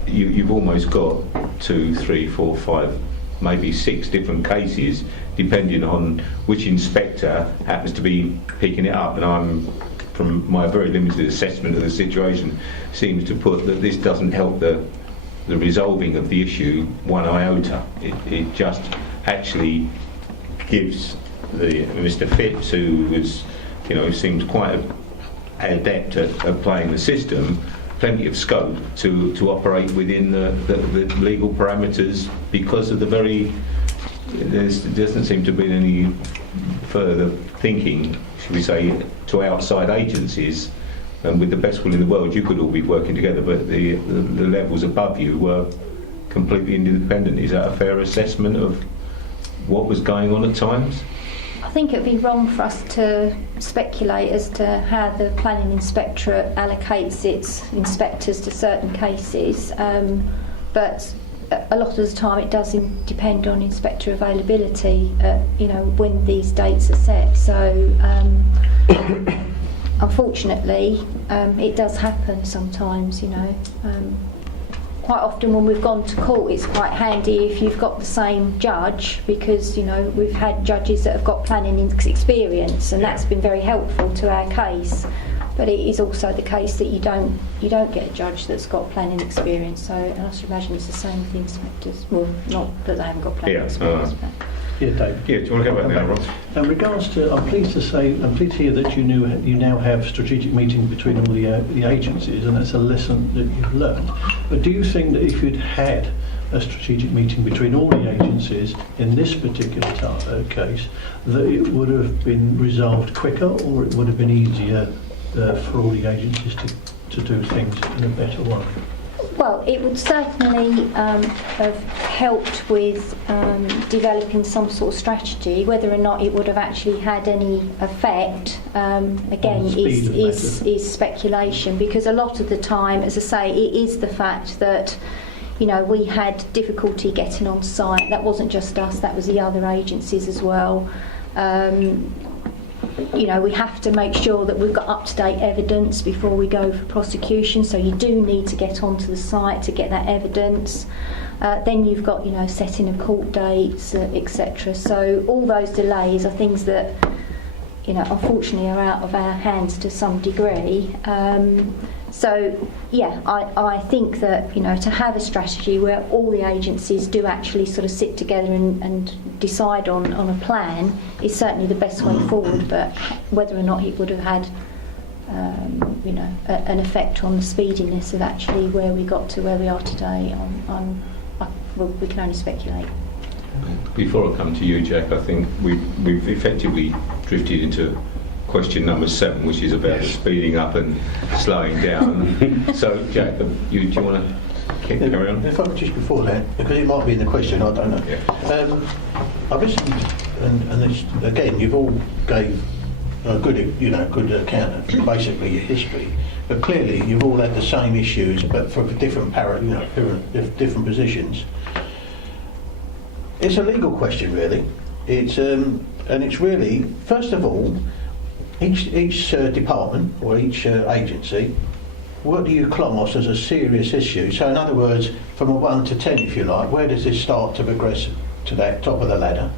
You've almost got 2, 3, 4, 5, maybe 6 different cases, depending on which inspector happens to be picking it up. And I'm, from my very limited assessment of the situation, seems to put that this doesn't help the resolving of the issue one iota. It just actually gives Mr. Phipps, who was, seems quite adept at playing the system, plenty of scope to operate within the legal parameters, because of there doesn't seem to be any further thinking, should we say, to outside agencies. And with the best will in the world, you could all be working together, but the levels above you were completely independent. Is that a fair assessment of what was going on at times? I think it would be wrong for us to speculate as to how the planning inspectorate allocates its inspectors to certain cases, but a lot of the time it does depend on inspector availability, when these dates are set. So unfortunately it does happen sometimes. Quite often when we've gone to court, it's quite handy if you've got the same judge, because we've had judges that have got planning experience, and that's been very helpful to our case. But it is also the case that you don't get a judge that's got planning experience. So I should imagine it's the same with the inspectors. Well, not that they haven't got planning experience. But. Yeah, Dave. Yeah, do you want to go back now, Rob? In regards to, I'm pleased to hear that you now have strategic meetings between all the agencies, and that's a lesson that you've learned. But do you think that if you'd had a strategic meeting between all the agencies in this particular case, that it would have been resolved quicker, or it would have been easier for all the agencies to do things in a better way? Well, it would certainly have helped with developing some sort of strategy. Whether or not it would have actually had any effect, again, is speculation, because a lot of the time, as I say, it is the fact that we had difficulty getting on site. That wasn't just us, that was the other agencies as well. We have to make sure that we've got up-to-date evidence before we go for prosecution, so you do need to get onto the site to get that evidence. Then you've got, setting of court dates, etc. So all those delays are things that, unfortunately are out of our hands to some degree. So, yeah, I think that, to have a strategy where all the agencies do actually sort of sit together and decide on a plan is certainly the best way forward, but whether or not it would have had, an effect on the speediness of actually where we got to where we are today, well, we can only speculate. Before I come to you, Jack, I think we've effectively drifted into question number 7, which is about the speeding up and slowing down. So, Jack, do you want to carry on? If I could just before that, because it might be in the question, I don't know. Yeah. I've listened, and this, again, you've all gave a good account of basically your history, but clearly you've all had the same issues, but for different different positions. It's a legal question, really. It's and it's really, first of all, each department or each agency, what do you class as a serious issue? So in other words, from a 1 to 10, if you like, where does this start to progress to that top of the ladder?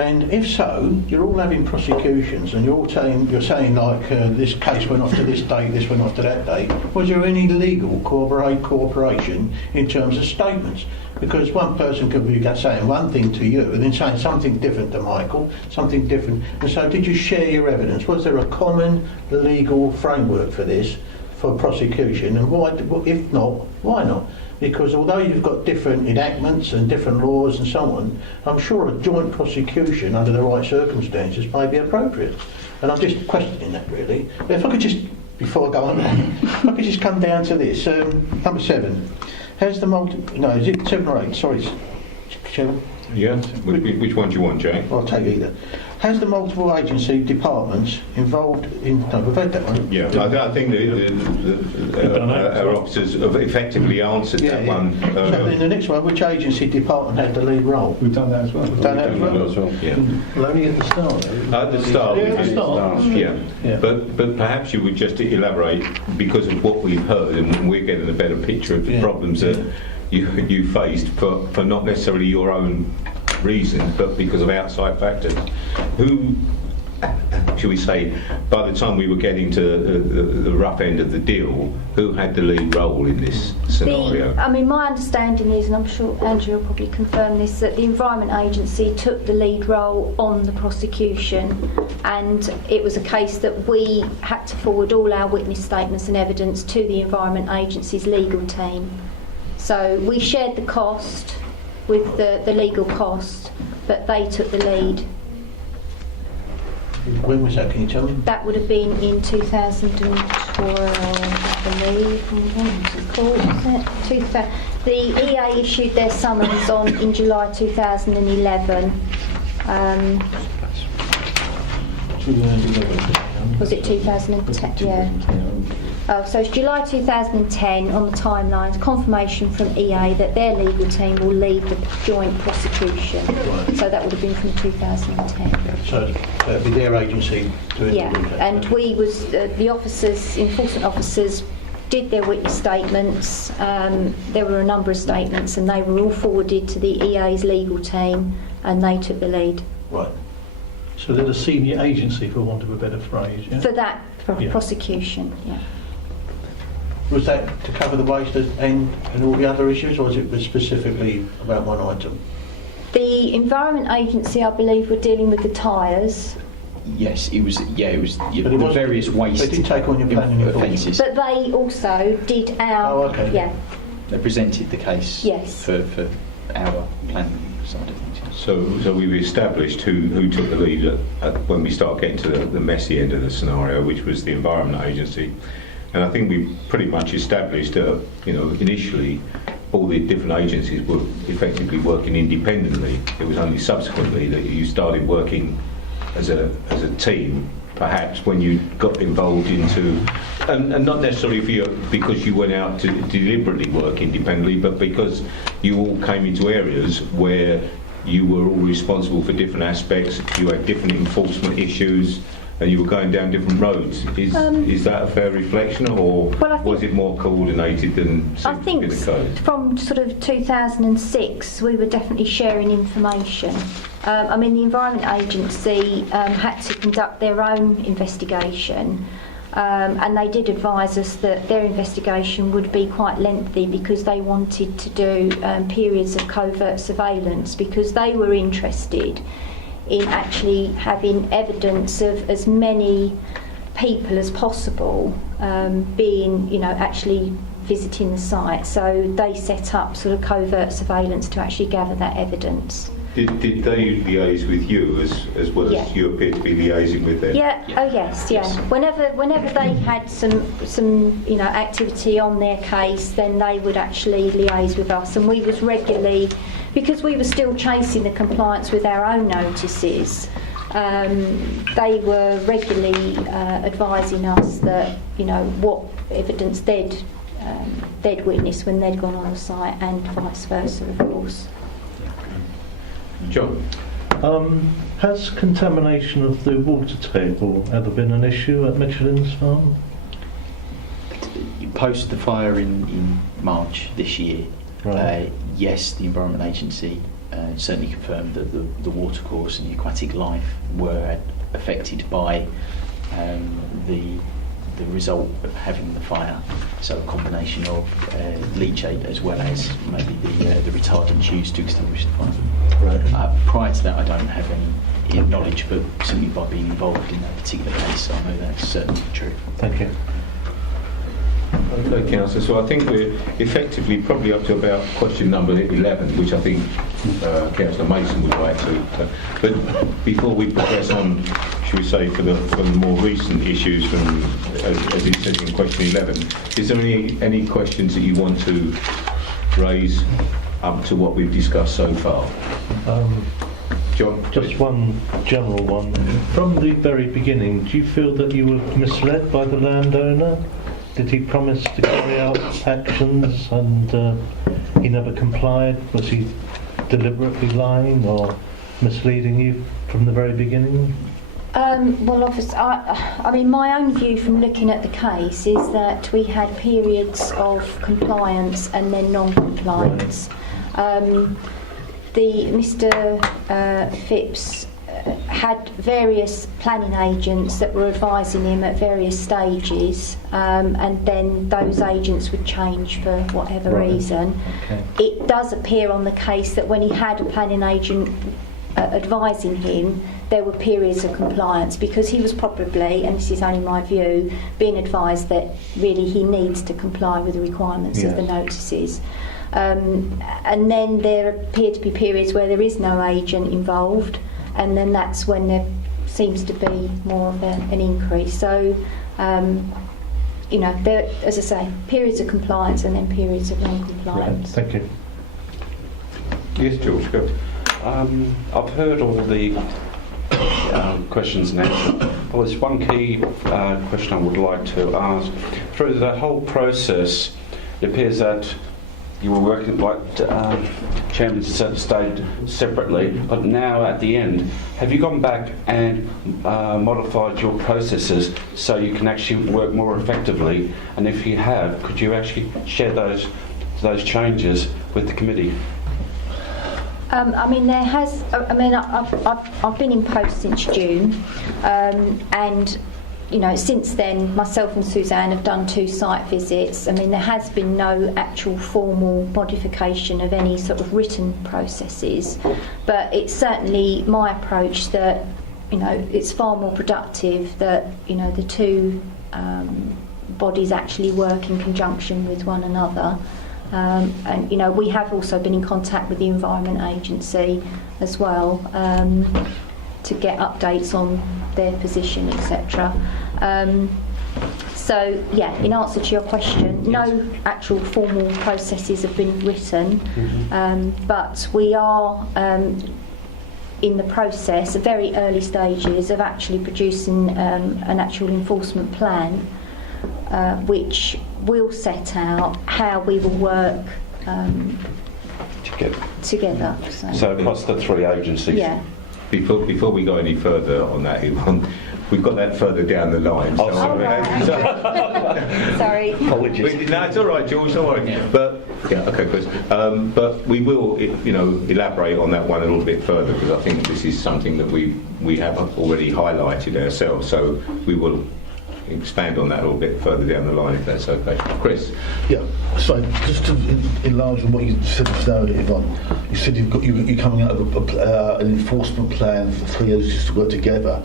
And if so, you're all having prosecutions, and you're saying like this case went off to this date, this went off to that date. Was there any legal cooperation in terms of statements? Because one person could be saying one thing to you and then saying something different to Michael, something different. And so, did you share your evidence? Was there a common legal framework for this, for prosecution? And why? If not, why not? Because although you've got different enactments and different laws and so on, I'm sure a joint prosecution under the right circumstances may be appropriate. And I'm just questioning that really. But if I could just, before I go on, if I could just come down to this, number 7. Has the is it 7 or 8? Sorry, Chairman. Yeah. Which one do you want, Jay? I'll take either. Has the multiple agency departments involved in... No, we've had that one. Yeah, I think our officers have effectively answered that one. So then the next one, which agency department had the lead role? We've done that as well. We've done that as well? Yeah. Well, only at the start. At the start. Yeah, at the start. Yeah. But perhaps you would just elaborate, because of what we've heard, and we're getting a better picture of the problems that you faced for not necessarily your own reasons, but because of outside factors. Who, shall we say, by the time we were getting to the rough end of the deal, who had the lead role in this scenario? My understanding is, and I'm sure Andrew will probably confirm this, that the Environment Agency took the lead role on the prosecution, and it was a case that we had to forward all our witness statements and evidence to the Environment Agency's legal team. So we shared the cost with the legal cost, but they took the lead. When was that? Can you tell me? That would have been in 2012, I believe. When was it called? Was it? The EA issued their summons in July 2011. Was it 2010? Yeah. Oh, so it's July 2010 on the timelines, confirmation from EA that their legal team will lead the joint prosecution. Right. So that would have been from 2010. So it'd be their agency doing Yeah, and we was the officers, enforcement officers, did their witness statements. There were a number of statements, and they were all forwarded to the EA's legal team, and they took the lead. Right. So they're the senior agency, for want of a better phrase, yeah? For that prosecution, yeah. Was that to cover the waste and all the other issues, or was it specifically about one item? The Environment Agency, I believe, were dealing with the tyres. Yes, it was. Yeah, it was. But The various waste They didn't take on your planning offences. But they also did our... Oh, okay. Yeah. They presented the case. Yes. For our planning side of things. So we've established who took the lead when we start getting to the messy end of the scenario, which was the Environment Agency. And I think we pretty much established, initially all the different agencies were effectively working independently. It was only subsequently that you started working as a team, perhaps when you got involved into, and not necessarily because you went out to deliberately work independently, but because you all came into areas where you were all responsible for different aspects, you had different enforcement issues, and you were going down different roads. Is that a fair reflection, or was it more coordinated than seemed to be the case? From sort of 2006, we were definitely sharing information. The Environment Agency had to conduct their own investigation, and they did advise us that their investigation would be quite lengthy because they wanted to do periods of covert surveillance, because they were interested in actually having evidence of as many people as possible being, actually visiting the site. So they set up sort of covert surveillance to actually gather that evidence. Did they liaise with you as well as you appear to be liaising with them? Yeah. Oh yes. Yeah. Whenever they had some activity on their case, then they would actually liaise with us, and we was regularly, because we were still chasing the compliance with our own notices. They were regularly advising us that what evidence they'd witnessed when they'd gone on the site, and vice versa, of course. John? Has contamination of the water table ever been an issue at Michelin's farm? Post the fire in March this year, Right. yes, the Environment Agency certainly confirmed that the watercourse and the aquatic life were affected by the result of having the fire. So a combination of leachate as well as maybe the retardants used to extinguish the fire. Right. Prior to that, I don't have any knowledge, but simply by being involved in that particular case, I know that's certainly true. Thank you. Okay, Councillor. So I think we're effectively probably up to about question number 11, which I think Councillor Mason would like to. But before we progress on, should we say, for the more recent issues from, as it says in question 11, is there any questions that you want to raise up to what we've discussed so far? John? Just one general one. From the very beginning, do you feel that you were misled by the landowner? Did he promise to carry out actions and he never complied? Was he deliberately lying or misleading you from the very beginning? Well, obviously, I mean, my own view from looking at the case is that we had periods of compliance and then non-compliance. Mr. Phipps had various planning agents that were advising him at various stages, and then those agents would change for whatever reason. Okay. It does appear on the case that when he had a planning agent advising him, there were periods of compliance, because he was probably, and this is only my view, being advised that really he needs to comply with the requirements of the notices. And then there appear to be periods where there is no agent involved, and then that's when there seems to be more of an increase. So, there, as I say, periods of compliance and then periods of non-compliance. Thank you. Yes, George, go. I've heard all the questions and answers. Well, there's one key question I would like to ask. Through the whole process, it appears that you were working, like Chairman stated, separately, but now at the end, have you gone back and modified your processes so you can actually work more effectively? And if you have, could you actually share those changes with the committee? I mean, there has. I mean, I've been in post since June, and since then, myself and Suzanne have done 2 site visits. I mean, there has been no actual formal modification of any sort of written processes, but it's certainly my approach that it's far more productive that the 2 bodies actually work in conjunction with one another. And we have also been in contact with the Environment Agency as well, to get updates on their position, etc. So, yeah, in answer to your question, no actual formal processes have been written, but we are in the process, at very early stages, of actually producing an actual enforcement plan, which will set out how we will work together. So across the 3 agencies? Yeah. Before we go any further on that, Yvonne, we've got that further down the line. Oh, Sorry. Apologies. No, it's all right, George. Don't worry. But yeah, okay, Chris. But we will, elaborate on that one a little bit further, because I think this is something that we have already highlighted ourselves. So we will expand on that a little bit further down the line, if that's okay. Chris? Yeah, so just to enlarge on what you said just now, Yvonne, you said you're coming out of an enforcement plan for 3 agencies to work together.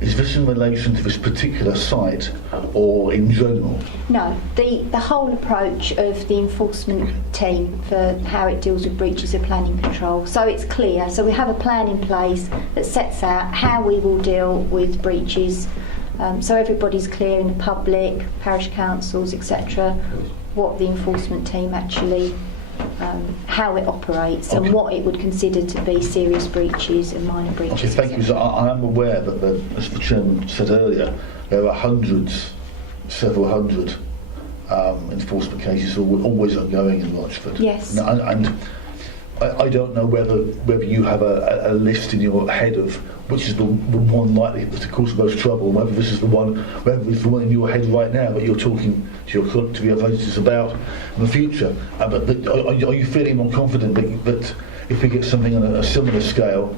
Is this in relation to this particular site or in general? No, the whole approach of the enforcement team for how it deals with breaches of planning control. So it's clear. So we have a plan in place that sets out how we will deal with breaches. So everybody's clear in the public, parish councils, etc., what the enforcement team actually, how it operates, and what it would consider to be serious breaches and minor breaches. Okay, thank you. So I am aware that, as the Chairman said earlier, there are several hundred enforcement cases always ongoing in Rochford. Yes. And I don't know whether you have a list in your head of which is the one likely to cause the most trouble, whether this is whether it's the one in your head right now that you're talking to your voters about in the future. But are you feeling more confident that if we get something on a similar scale,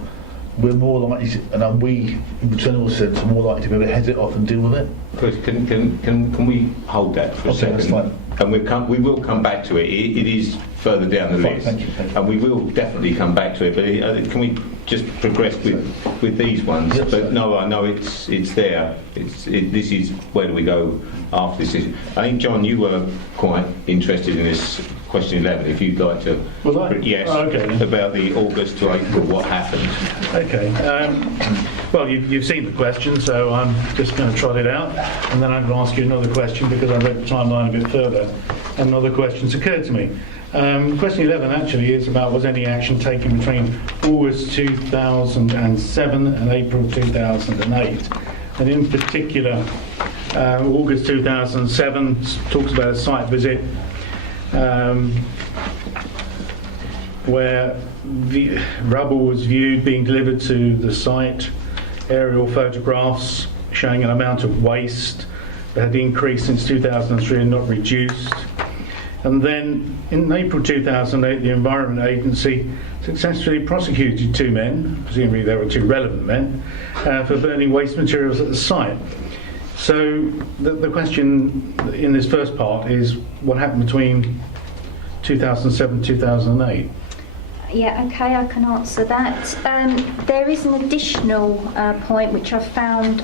we're more likely to, and we, in the general sense, are more likely to be able to head it off and deal with it. Chris, can we hold that for a Okay, second? that's fine. And we will come back to it. It is further down the Fine, list, thank you. and we will definitely come back to it. But can we just progress with these ones? Yes, But sir. no, I know it's there. This is where do we go after this? I think John, you were quite interested in this question 11. If you'd like to, Was I? yes, Oh, okay. about the August to April, what happened? Okay. Well, you've seen the question, so I'm just going to trot it out, and then I'm going to ask you another question because I read the timeline a bit further, and another question's occurred to me. Question 11 actually is about was any action taken between August 2007 and April 2008, and in particular, August 2007 talks about a site visit where the rubble was viewed being delivered to the site, aerial photographs showing an amount of waste that had increased since 2003 and not reduced. And then in April 2008, the Environment Agency successfully prosecuted 2 men, presumably they were 2 relevant men, for burning waste materials at the site. So the question in this first part is what happened between 2007 and 2008? Yeah, okay, I can answer that. There is an additional point which I found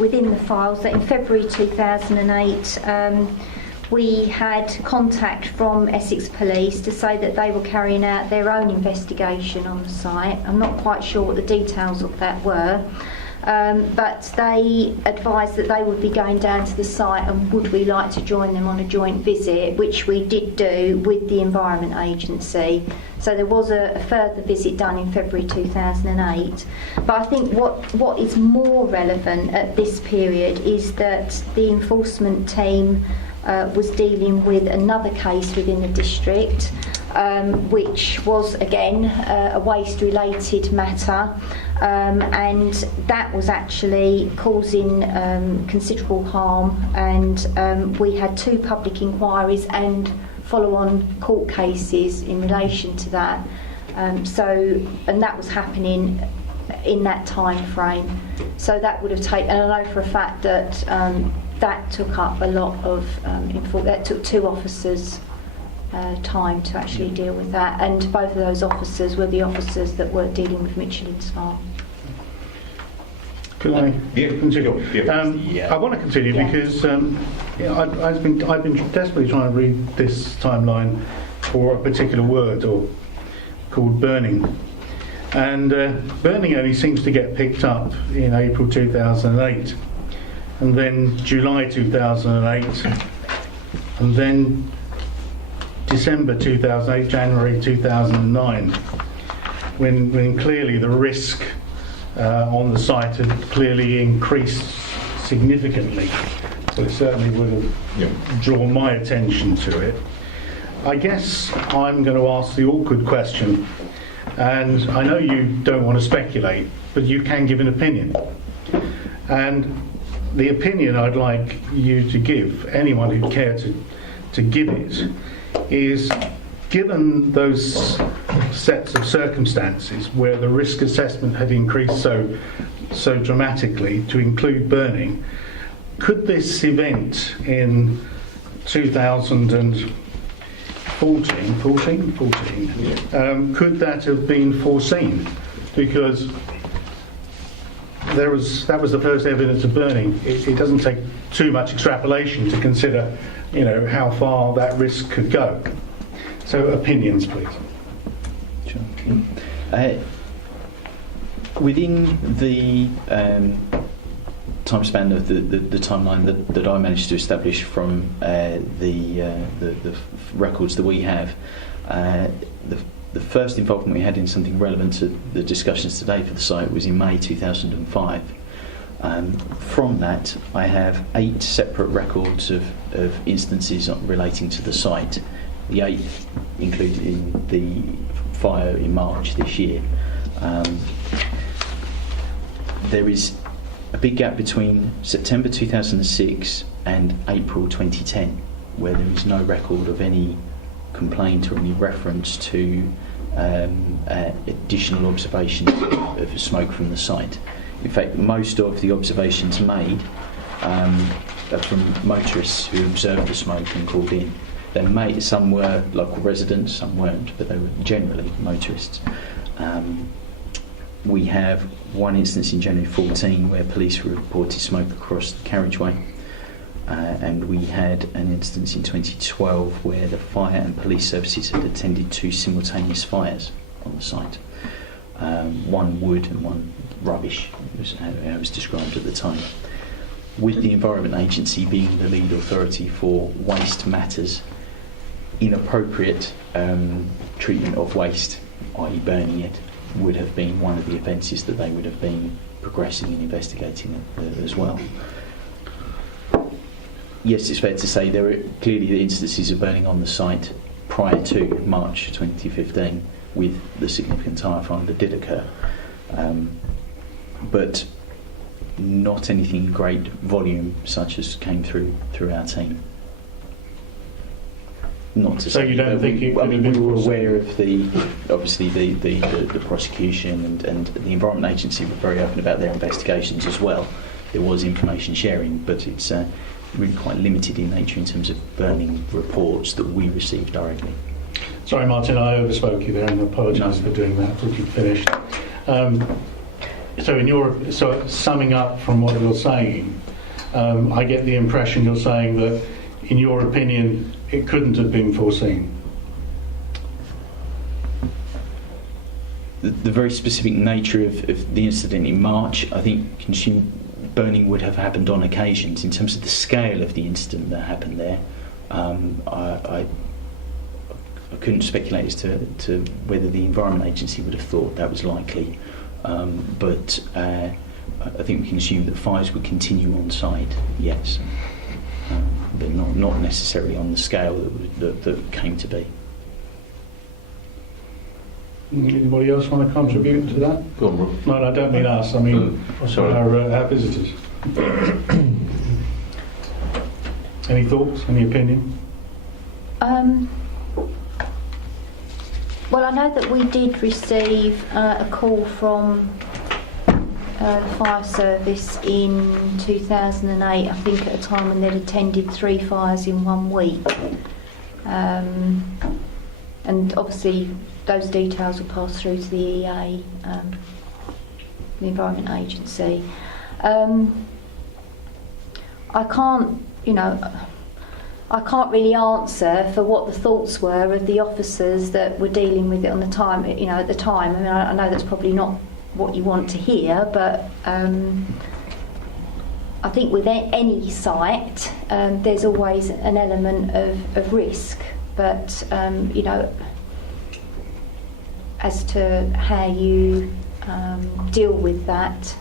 within the files that in February 2008 we had contact from Essex Police to say that they were carrying out their own investigation on the site. I'm not quite sure what the details of that were. But they advised that they would be going down to the site and would we like to join them on a joint visit, which we did do with the Environment Agency. So there was a further visit done in February 2008. But I think what is more relevant at this period is that the enforcement team was dealing with another case within the district, which was again a waste-related matter. And that was actually causing considerable harm, and we had 2 public inquiries and follow-on court cases in relation to that. And that was happening in that time frame. So that would have taken, and I know for a fact that that took up a lot of, that took 2 officers time to actually deal with that, and both of those officers were the officers that were dealing with Michelin's Farm. Can I continue? Yeah. I want to continue Yeah. because I've been desperately trying to read this timeline for a particular word called burning, and burning only seems to get picked up in April 2008, and then July 2008, and then December 2008, January 2009, when clearly the risk on the site had clearly increased significantly. So it certainly would have drawn my attention to it. I guess I'm going to ask the awkward question, and I know you don't want to speculate, but you can give an opinion. And the opinion I'd like you to give, anyone who'd care to give it, is given those sets of circumstances where the risk assessment had increased so dramatically to include burning, could this event in 2014, could that have been foreseen? Because that was the first evidence of burning. It doesn't take too much extrapolation to consider, how far that risk could go. So opinions, please. Sure. Within the time span of the timeline that I managed to establish from the records that we have, the first involvement we had in something relevant to the discussions today for the site was in May 2005. From that, I have 8 separate records of instances relating to the site. The 8th included in the fire in March this year. There is a big gap between September 2006 and April 2010, where there is no record of any complaint or any reference to additional observations of smoke from the site. In fact, most of the observations made are from motorists who observed the smoke and called in. Some were local residents, some weren't, but they were generally motorists. We have one instance in January 14 where police reported smoke across the carriageway, and we had an instance in 2012 where the fire and police services had attended 2 simultaneous fires on the site. One wood and one rubbish, was how it was described at the time. With the Environment Agency being the lead authority for waste matters, inappropriate treatment of waste, i.e. burning it, would have been one of the offences that they would have been progressing and investigating as well. Yes, it's fair to say there are clearly the instances of burning on the site prior to March 2015 with the significant tyre fire that did occur, but not anything in great volume such as came through our team. Not to So say you don't think it could have we been were foreseen? aware of obviously the prosecution and the Environment Agency were very open about their investigations as well. There was information sharing, but it's really quite limited in nature in terms of burning reports that we received directly. Sorry, Martin, I overspoke you there, and I apologise for doing that. I thought you'd finished. So summing up from what you're saying, I get the impression you're saying that, in your opinion, it couldn't have been foreseen. The very specific nature of the incident in March, I think burning would have happened on occasions. In terms of the scale of the incident that happened there, I couldn't speculate as to whether the Environment Agency would have thought that was likely, but I think we can assume that fires would continue on site, yes, but not necessarily on the scale that came to be. Anybody else want to contribute to that? Go on, Rob. No, I don't mean us. I mean sorry. our visitors. Any thoughts? Any opinion? Well, I know that we did receive a call from the fire service in 2008, I think at a time when they'd attended 3 fires in 1 week. And obviously those details will pass through to the EA, the Environment Agency. I can't really answer for what the thoughts were of the officers that were dealing with it on the time. At the time. I mean, I know that's probably not what you want to hear, but I think with any site, there's always an element of risk. But as to how you deal with that,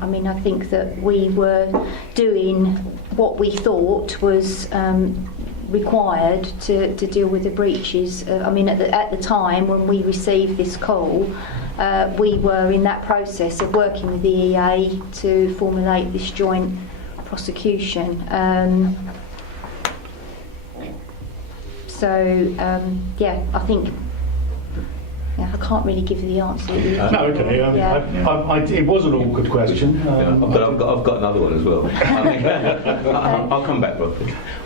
I mean, I think that we were doing what we thought was required to deal with the breaches. I mean, at the time when we received this call, we were in that process of working with the EA to formulate this joint prosecution. I think I can't really give you the answer. No, okay. It was an awkward question. But I've got another one as well. I'll come back, Rob.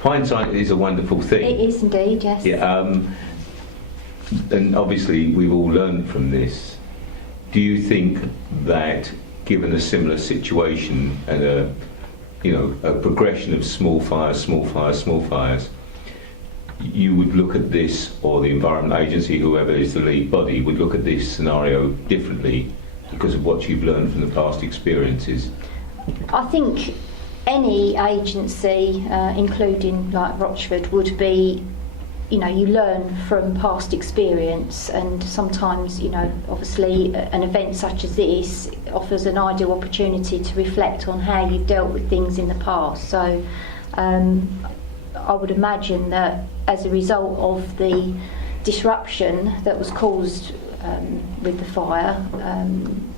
Hindsight is a wonderful thing. It is indeed, yes. Yeah. And obviously we've all learned from this. Do you think that, given a similar situation and a progression of small fires, you would look at this, or the Environment Agency, whoever is the lead body, would look at this scenario differently because of what you've learned from the past experiences? I think any agency, including like Rochford, would be, you learn from past experience, and sometimes, obviously an event such as this offers an ideal opportunity to reflect on how you've dealt with things in the past. So I would imagine that as a result of the disruption that was caused with the fire,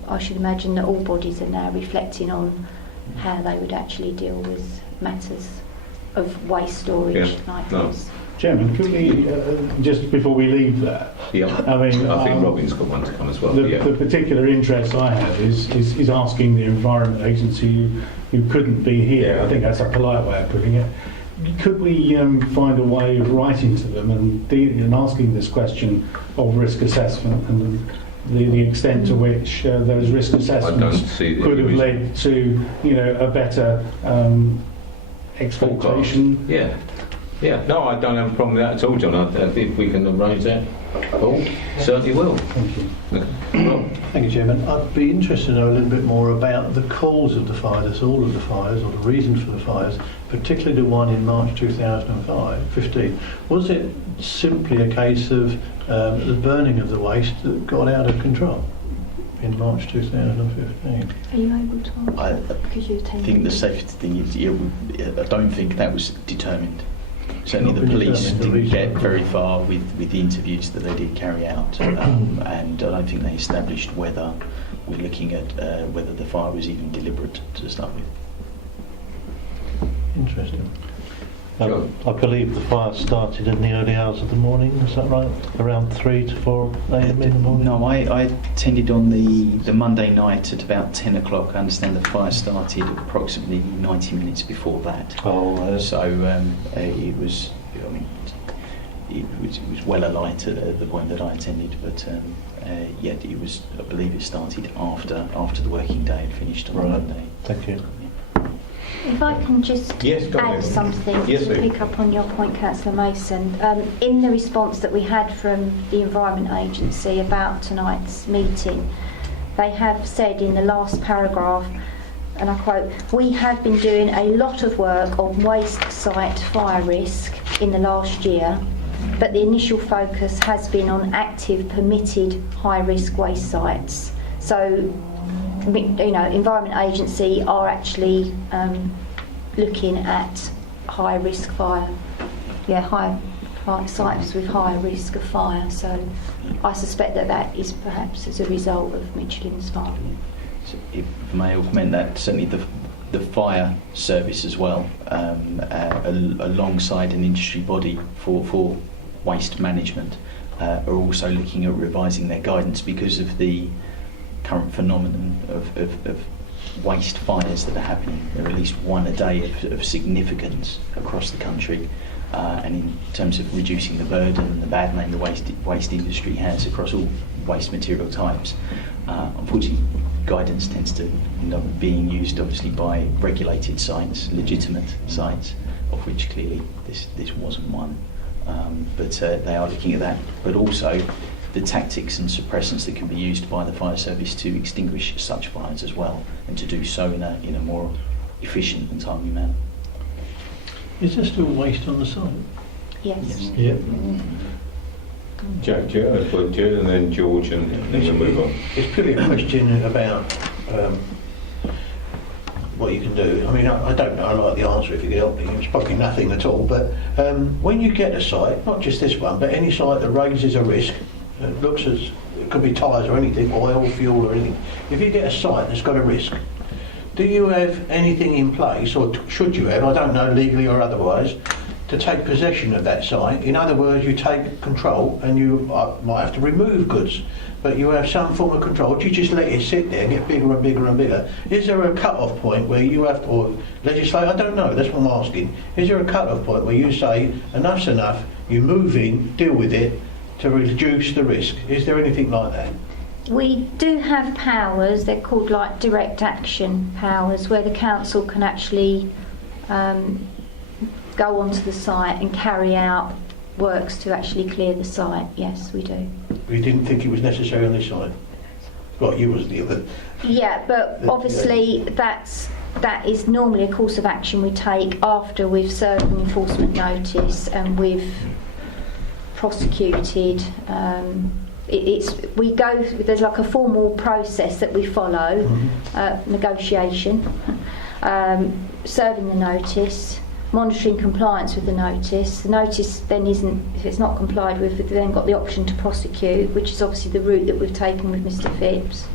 I should imagine that all bodies are now reflecting on how they would actually deal with matters of waste storage like this. Chairman, could we, just before we leave that, Yeah, I mean, I think Robin's got one to come as well. the Yeah. particular interest I have is asking the Environment Agency who couldn't be here, I think that's a polite way of putting it, could we find a way of writing to them and asking this question of risk assessment and the extent to which those risk assessments see the could have reason. led to, a better expectation? Yeah. Yeah. No, I don't have a problem with that at all, John. If we can arrange that, Paul, certainly will. Thank you. Thank you, Chairman. I'd be interested to know a little bit more about the cause of the fire, that's all of the fires, or the reasons for the fires, particularly the one in March 2015. Was it simply a case of the burning of the waste that got out of control in March 2015? Are you able to I answer? Because you think the safety thing is, I don't think that was determined. Certainly Not the been police determined, the didn't reason. get very far with the interviews that they did carry out, and I don't think they established whether we're looking at whether the fire was even deliberate to start with. Interesting. I believe the fire started in the early hours of the morning, is that right? Around 3 to 4 a.m. in the morning? No, I attended on the Monday night at about 10 o'clock. I understand the fire started approximately 90 minutes before that. Oh, So it was, it was well alight at the point that I attended, but yet it was, I believe it started after the working day had finished on Right. Monday. thank you. If I can just Yes, go add ahead. something Yes, to Lou. pick up on your point, Councillor Mason. In the response that we had from the Environment Agency about tonight's meeting, they have said in the last paragraph, and I quote, "We have been doing a lot of work on waste site fire risk in the last year, but the initial focus has been on active permitted high-risk waste sites." So, Environment Agency are actually looking at high-risk fire, sites with higher risk of fire. So, I suspect that is perhaps as a result of Michelin's fire. So if I may augment that, certainly the fire service as well, alongside an industry body for waste management, are also looking at revising their guidance because of the current phenomenon of waste fires that are happening. There are at least one a day of significance across the country, and in terms of reducing the burden and the bad name the waste industry has across all waste material types, unfortunately guidance tends to end up being used obviously by regulated sites, legitimate sites, of which clearly this wasn't one. But they are looking at that, but also the tactics and suppressants that can be used by the fire service to extinguish such fires as well, and to do so in a more efficient and timely manner. Is there still waste on the site? Yes. Yeah. Jack, and then George, and then we'll move on. It's purely a question about what you can do. I mean, I don't know, I like the answer if you can help me. It's probably nothing at all, but when you get a site, not just this one, but any site that raises a risk, it looks as, it could be tyres or anything, oil, fuel or anything. If you get a site that's got a risk, do you have anything in place, or should you have, I don't know, legally or otherwise, to take possession of that site? In other words, you take control and you might have to remove goods, but you have some form of control. Do you just let it sit there and get bigger and bigger and bigger? Is there a cut-off point where you have to, or legislate, I don't know, that's what I'm asking. Is there a cut-off point where you say, enough's enough, you move in, deal with it, to reduce the risk? Is there anything like that? We do have powers, they're called like direct action powers, where the council can actually go onto the site and carry out works to actually clear the site. Yes, we do. We didn't think it was necessary on this site? Well, you was the other. Yeah, but obviously that is normally a course of action we take after we've served an enforcement notice and we've prosecuted. There's like a formal process that we follow, negotiation, serving the notice, monitoring compliance with the notice. The notice then isn't, if it's not complied with, we've then got the option to prosecute, which is obviously the route that we've taken with Mr. Phipps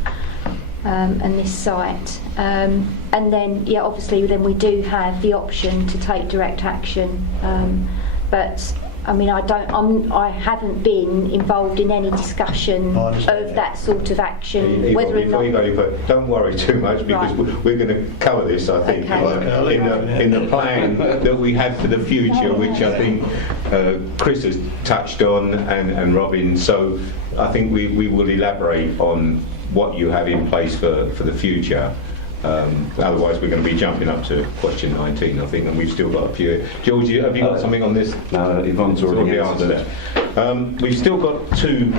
and this site. And then, obviously then we do have the option to take direct action, but I mean, I haven't been involved in any discussion I of understand. that sort of action, Yvonne, whether or before you not. go any further, don't worry too much because Right. we're going to cover this, I think, Okay. in the plan that we have for the future, which I think Chris has touched on and Robin. So I think we will elaborate on what you have in place for the future. Otherwise, we're going to be jumping up to question 19, I think, and we've still got a few. George, have you got something on this? No, Yvonne's already answered it. We've still got 2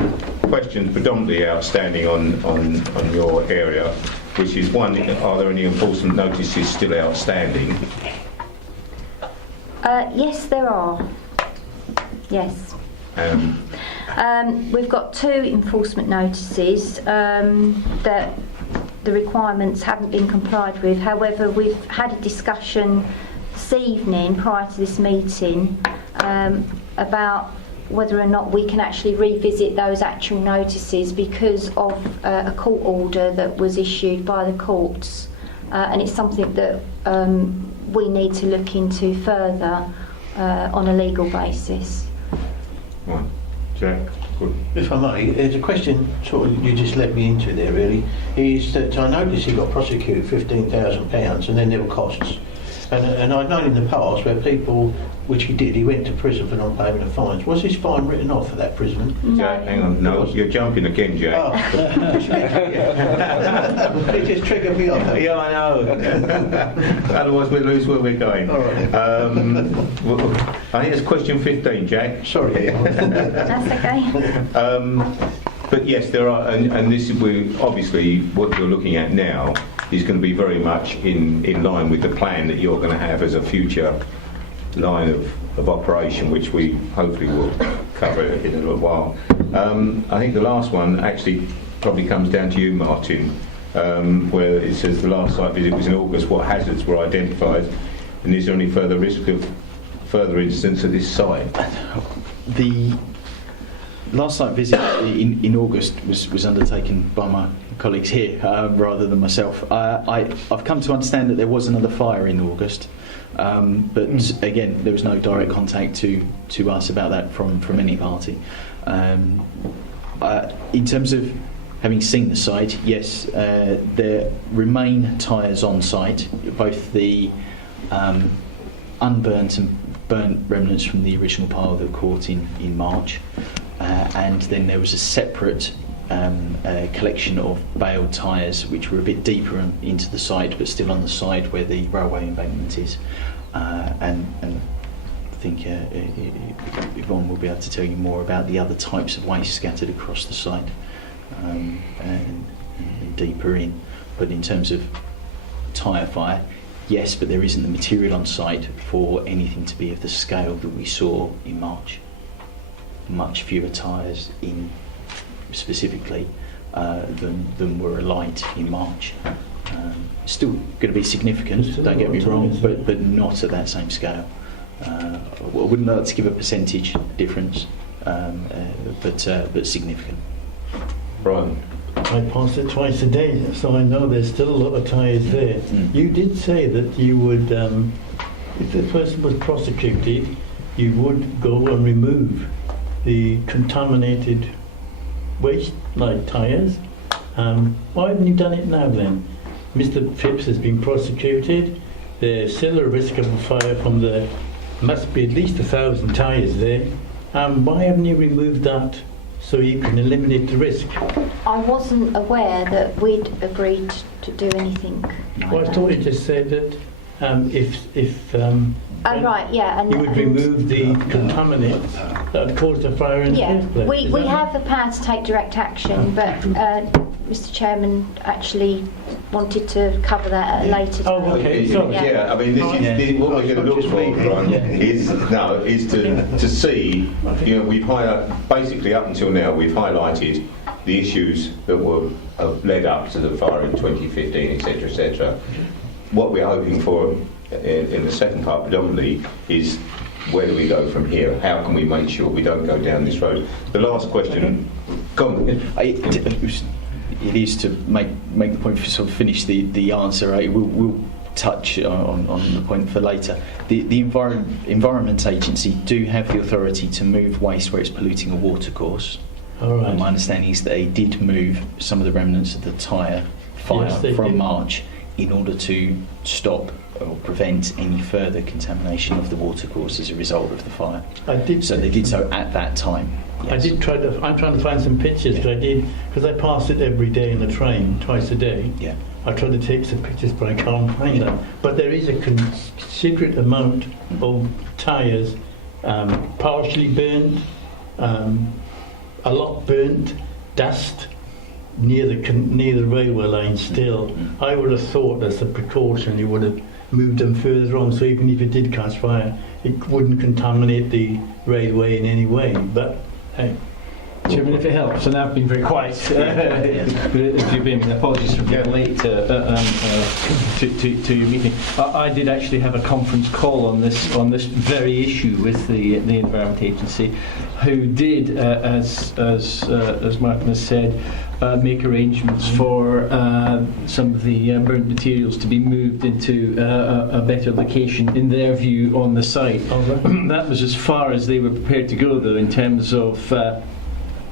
questions predominantly outstanding on your area, which is one, are there any enforcement notices still outstanding? Yes, there are. Yes. We've got 2 enforcement notices that the requirements haven't been complied with. However, we've had a discussion this evening prior to this meeting about whether or not we can actually revisit those actual notices because of a court order that was issued by the courts, and it's something that we need to look into further on a legal basis. Right. Jack, good. If I may, there's a question sort of you just led me into there really, is that I noticed he got prosecuted £15,000 and then there were costs. And I've known in the past where people, which he did, he went to prison for non-payment of fines. Was his fine written off for that prison? Jack, hang on. No, you're jumping again, Jack. Oh, it just triggered me off. Yeah, I know. Otherwise, we'll lose where we're going. All right. I think it's question 15, Jack. Sorry. That's okay. But yes, there are, and this is obviously what you're looking at now is going to be very much in line with the plan that you're going to have as a future line of operation, which we hopefully will cover in a little while. I think the last one actually probably comes down to you, Martin, where it says the last site visit was in August. What hazards were identified, and is there any further risk of further incidents at this site? The last site visit in August was undertaken by my colleagues here rather than myself. I've come to understand that there was another fire in August, but again, there was no direct contact to us about that from any party. In terms of having seen the site, yes, there remain tyres on site, both the unburnt and burnt remnants from the original pile that were caught in March. And then there was a separate collection of baled tyres which were a bit deeper into the site but still on the side where the railway embankment is. And I think Yvonne will be able to tell you more about the other types of waste scattered across the site and deeper in. But in terms of tyre fire, yes, but there isn't the material on site for anything to be of the scale that we saw in March. Much fewer tyres in specifically than were alight in March. Still going to be significant, don't get me wrong, but not at that same scale. I wouldn't like to give a percentage difference, but significant. Brian. I pass it twice a day, so I know there's still a lot of tyres there. You did say that you would, if the person was prosecuted, you would go and remove the contaminated waste like tyres. Why haven't you done it now then? Mr. Phipps has been prosecuted. There's still a risk of a fire from the, must be at least 1,000 tyres there. Why haven't you removed that so you can eliminate the risk? I wasn't aware that we'd agreed to do anything like Well, I that. thought you just said that if Oh right, yeah, and you would remove the contaminants that had caused the fire in the yeah, first place. we Is that have the power to take direct action, but Mr. Chairman actually wanted to cover that at a later Oh, time. okay, sorry. Yeah, I mean, this is what we're going to look for, Brian, is to see. You know, we've basically up until now we've highlighted the issues that were led up to the fire in 2015, etc., etc. What we're hoping for in the second part predominantly is where do we go from here? How can we make sure we don't go down this road? The last question. Go on. It is to make the point, sort of finish the answer. We'll touch on the point for later. The Environment Agency do have the authority to move waste where it's polluting a watercourse. All right. My understanding is that they did move some of the remnants of the tyre fire Yes, they from did. March in order to stop or prevent any further contamination of the watercourse as a result of the fire. I did. So they did so at that time. I Yes. did I'm trying to find some pictures, because I pass it every day in the train, twice a day. Yeah. I tried to take some pictures, but I can't find them. But there is a considerate amount of tyres, partially burnt, a lot burnt, dust near the railway line still. I would have thought as a precaution you would have moved them further on, so even if it did catch fire, it wouldn't contaminate the railway in any way. But hey. Chairman, if it helps, and I've been very quiet, if you've been, apologies for being late to your meeting. I did actually have a conference call on this very issue with the Environment Agency, who did, as Martin has said, make arrangements for some of the burnt materials to be moved into a better location, in their view, on the site. That was as far as they were prepared to go, though, in terms of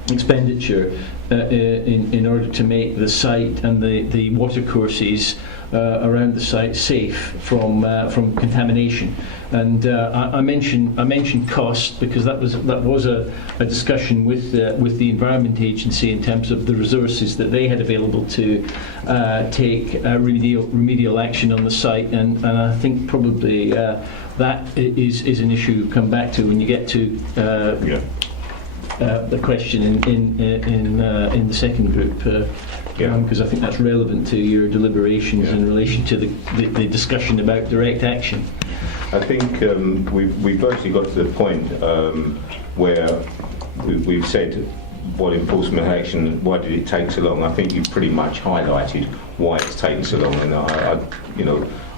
expenditure in order to make the site and the watercourses around the site safe from contamination. And I mentioned cost because that was a discussion with the Environment Agency in terms of the resources that they had available to take remedial action on the site, and I think probably that is an issue we'll come back to when you get to the question in the second group, because I think that's relevant to your deliberations in relation to the discussion about direct action. I think we've virtually got to the point where we've said what enforcement action, why did it take so long. I think you've pretty much highlighted why it's taken so long, and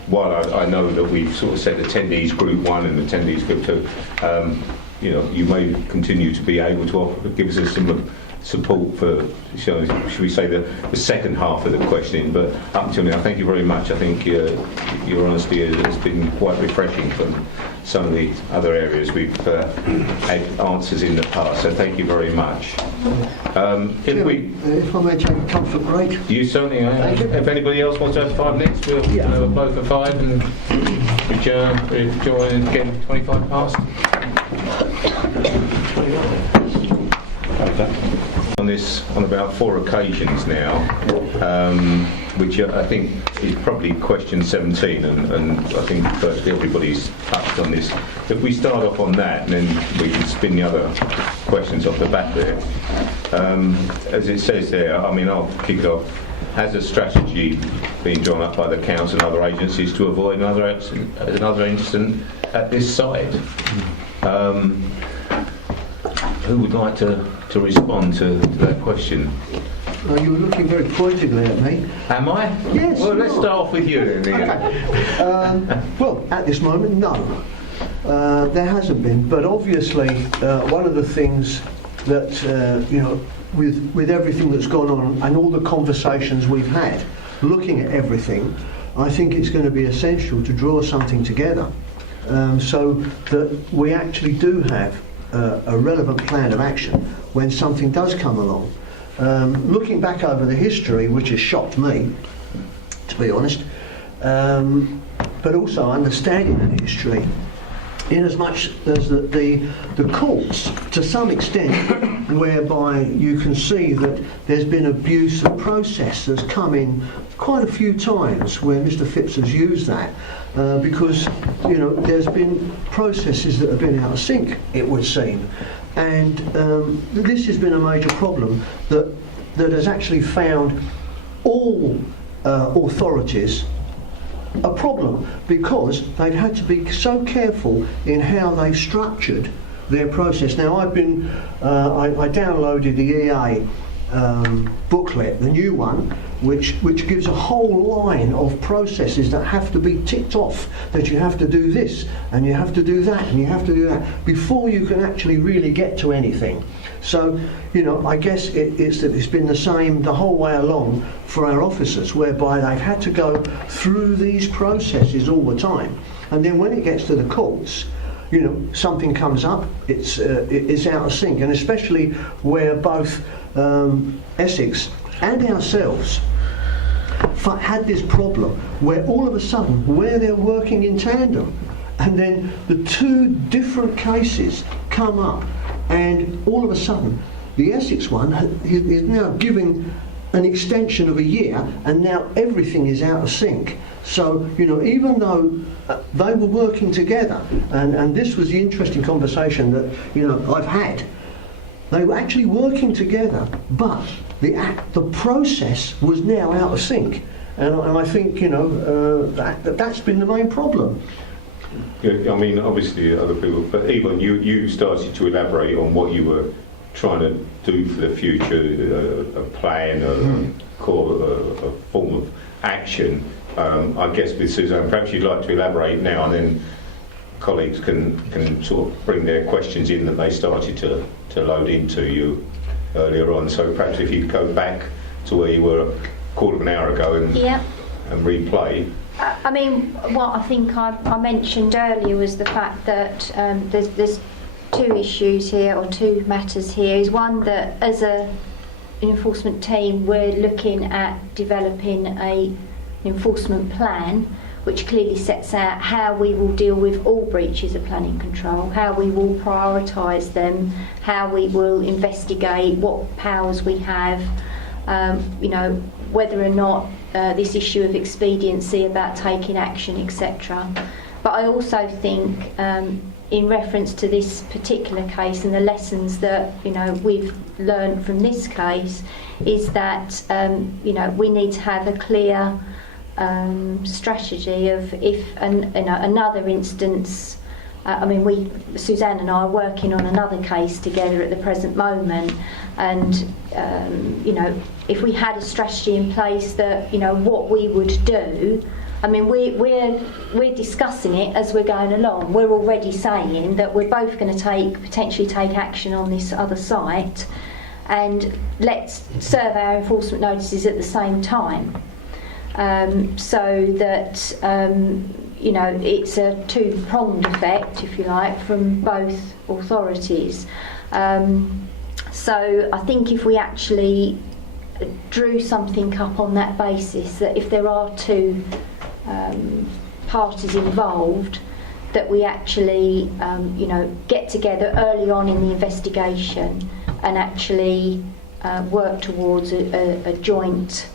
while I know that we've sort of said attendees group 1 and attendees group 2, you may continue to be able to give us some support for, should we say, the second half of the questioning. But up until now, thank you very much. I think your honesty has been quite refreshing from some of the other areas we've had answers in the past. So thank you very much. If I may take a comfort break. You certainly. If anybody else wants to have 5 minutes, we'll have a blow for 5 and join again 25 past. On this, on about 4 occasions now, which I think is probably question 17, and I think virtually everybody's touched on this. If we start off on that, and then we can spin the other questions off the back there. As it says there, I mean, I'll kick it off. Has a strategy been drawn up by the council and other agencies to avoid another incident at this site? Who would like to respond to that question? You were looking very pointedly at me. Am I? Yes. Well, let's start off with you then. Okay. Well, at this moment, no. There hasn't been. But obviously, one of the things that, with everything that's gone on and all the conversations we've had, looking at everything, I think it's going to be essential to draw something together so that we actually do have a relevant plan of action when something does come along. Looking back over the history, which has shocked me, to be honest, but also understanding the history, in as much as the courts, to some extent, whereby you can see that there's been abuse of process that's come in quite a few times where Mr. Phipps has used that, because there's been processes that have been out of sync, it would seem, and this has been a major problem that has actually found all authorities a problem, because they've had to be so careful in how they've structured their process. Now, I downloaded the EA booklet, the new one, which gives a whole line of processes that have to be ticked off, that you have to do this and you have to do that and you have to do that before you can actually really get to anything. So, you know, I guess it's been the same the whole way along for our officers, whereby they've had to go through these processes all the time. And then when it gets to the courts, you know, something comes up, it's out of sync, and especially where both Essex and ourselves had this problem where all of a sudden, where they're working in tandem, and then the two different cases come up, and all of a sudden the Essex one is now giving an extension of a year, and now everything is out of sync. So, you know, even though they were working together, and this was the interesting conversation that, you know, I've had, they were actually working together, but the process was now out of sync. And I think, you know, that's been the main problem. Yeah, I mean, obviously other people, but even you started to elaborate on what you were trying to do for the future, a plan, a form of action. I guess with Suzanne, perhaps you'd like to elaborate now, and then colleagues can sort of bring their questions in that they started to load into you earlier on. So perhaps if you'd go back to where you were a quarter of an hour ago and replay. I mean, what I think I mentioned earlier was the fact that there's two issues here, or two matters here. Is one that as an enforcement team we're looking at developing an enforcement plan which clearly sets out how we will deal with all breaches of planning control, how we will prioritise them, how we will investigate, what powers we have, you know, whether or not this issue of expediency about taking action, etc. But I also think in reference to this particular case and the lessons that, you know, we've learned from this case, is that you know, we need to have a clear strategy of if another instance. I mean, Suzanne and I are working on another case together at the present moment, and you know, if we had a strategy in place that, you know, what we would do. I mean, we're discussing it as we're going along. We're already saying that we're both going to potentially take action on this other site, and let's serve our enforcement notices at the same time, so that you know, it's a two-pronged effect, if you like, from both authorities. So I think if we actually drew something up on that basis, that if there are two parties involved, that we actually you know, get together early on in the investigation and actually work towards a joint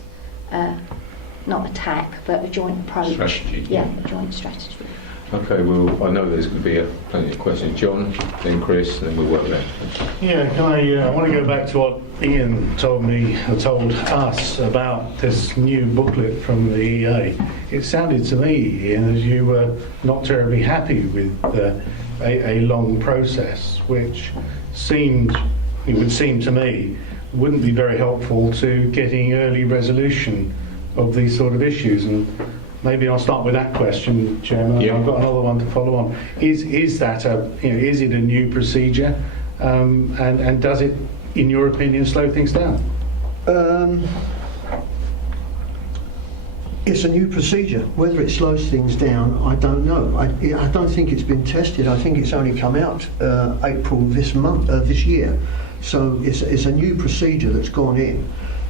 not attack, but a joint approach. Strategy. Yeah, a joint strategy. Okay, well, I know there's going to be plenty of questions. John, then Chris, and then we'll work back. Yeah, I want to go back to what Ian told us about this new booklet from the EA. It sounded to me, Ian, as you were not terribly happy with a long process, which it would seem to me, wouldn't be very helpful to getting early resolution of these sort of issues. And maybe I'll start with that question, Chairman. Yeah. I've got another one to follow on. Is that is it a new procedure, and does it, in your opinion, slow things down? It's a new procedure. Whether it slows things down, I don't know. I don't think it's been tested. I think it's only come out April this year. So it's a new procedure that's gone in.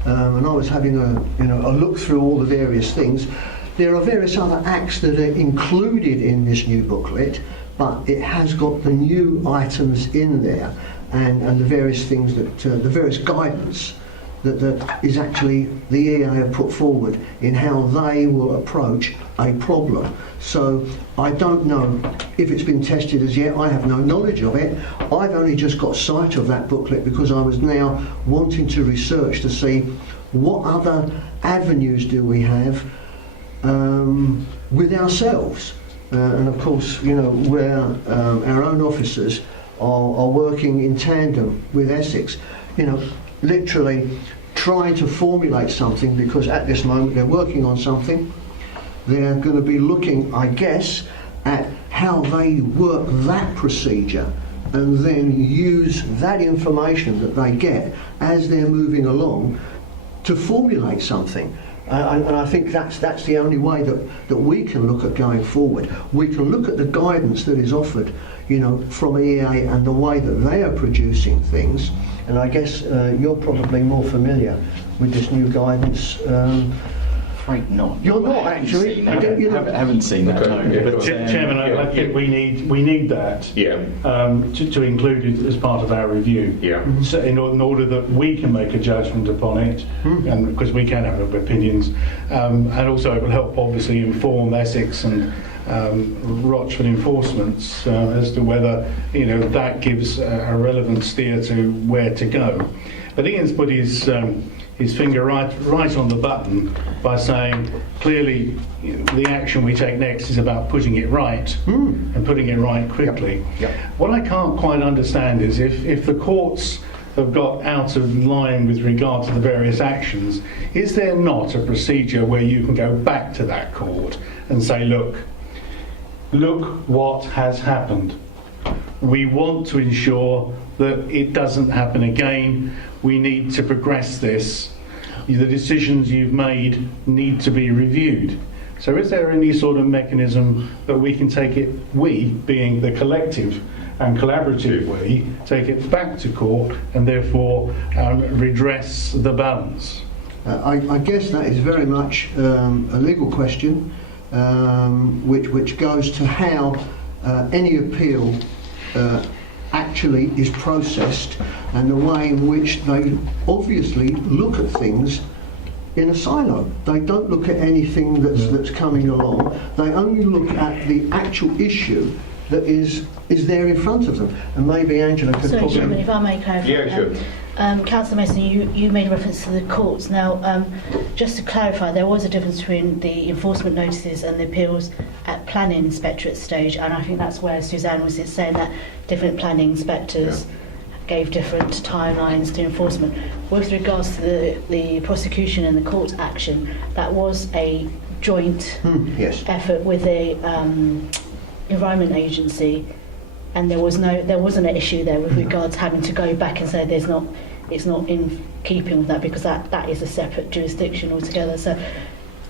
And I was having a look through all the various things. There are various other acts that are included in this new booklet, but it has got the new items in there, and the various things that the various guidance that is actually the EA have put forward in how they will approach a problem. So I don't know if it's been tested as yet. I have no knowledge of it. I've only just got sight of that booklet because I was now wanting to research to see what other avenues do we have with ourselves. And of course, you know, where our own officers are working in tandem with Essex. You know, literally trying to formulate something, because at this moment they're working on something. They're going to be looking, I guess, at how they work that procedure and then use that information that they get as they're moving along to formulate something. And I think that's the only way that we can look at going forward. We can look at the guidance that is offered, you know, from EA and the way that they are producing things. And I guess you're probably more familiar with this new guidance. Afraid not. You're not actually. I haven't seen that. Okay. No. Yeah, But, Chairman, I think we need that to include it as part of our review. Yeah. So in order that we can make a judgment upon it, and because we can have opinions, and also it will help obviously inform Essex and Rochford enforcements as to whether, you know, that gives a relevant steer to where to go. But Ian's put his finger right on the button by saying clearly, you know, the action we take next is about putting it right and putting it right quickly. Yep. What I can't quite understand is if the courts have got out of line with regard to the various actions, is there not a procedure where you can go back to that court and say, look what has happened. We want to ensure that it doesn't happen again. We need to progress this. The decisions you've made need to be reviewed. So is there any sort of mechanism that we can take it, we being the collective and collaborative we, take it back to court and therefore redress the balance? I guess that is very much a legal question, which goes to how any appeal actually is processed and the way in which they obviously look at things in a silo. They don't look at anything that's coming along. They only look at the actual issue that is there in front of them. And maybe Angela could Sorry, probably... Chairman, if I may clarify. Yeah, sure. Councillor Mason, you made reference to the courts. Now, just to clarify, there was a difference between the enforcement notices and the appeals at planning inspectorate stage, and I think that's where Suzanne was saying that different planning inspectors gave different timelines to enforcement. With regards to the prosecution and the court action, that was a joint effort with the Environment Agency, and there wasn't an issue there with regards having to go back and say it's not in keeping with that, because that is a separate jurisdiction altogether. So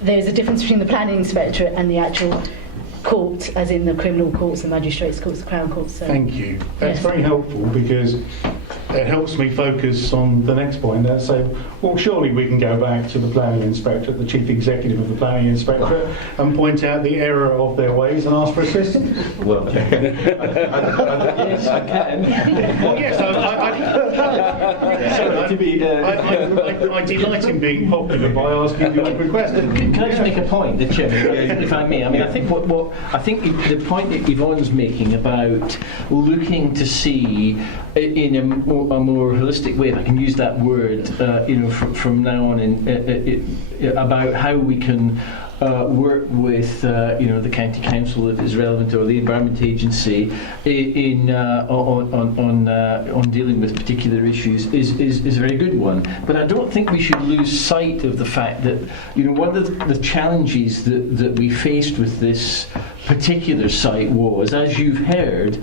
there's a difference between the planning inspectorate and the actual court, as in the criminal courts, the magistrates' courts, the Crown Courts. So. Thank you. That's very helpful, because it helps me focus on the next point. Let's say, well, surely we can go back to the planning inspectorate, the chief executive of the planning inspectorate, and point out the error of their ways and ask for assistance. Well, yes, I can. Well, yes, I delight in being popular by asking the awkward question. Can I just make a point, the Chairman, if I may? I mean, I think I think the point that Yvonne's making about looking to see in a more holistic way, if I can use that word, from now on, about how we can work with the county council, if it's relevant, or the Environment Agency on dealing with particular issues is a very good one. But I don't think we should lose sight of the fact that one of the challenges that we faced with this particular site was, as you've heard,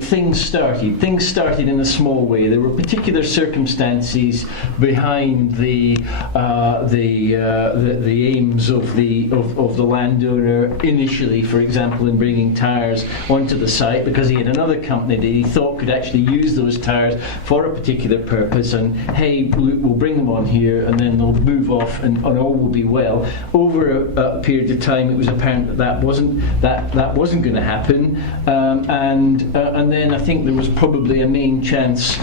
things started in a small way. There were particular circumstances behind the aims of the landowner initially, for example, in bringing tyres onto the site, because he had another company that he thought could actually use those tyres for a particular purpose, and hey, we'll bring them on here and then they'll move off and all will be well. Over a period of time, it was apparent that wasn't going to happen, and then I think there was probably a main chance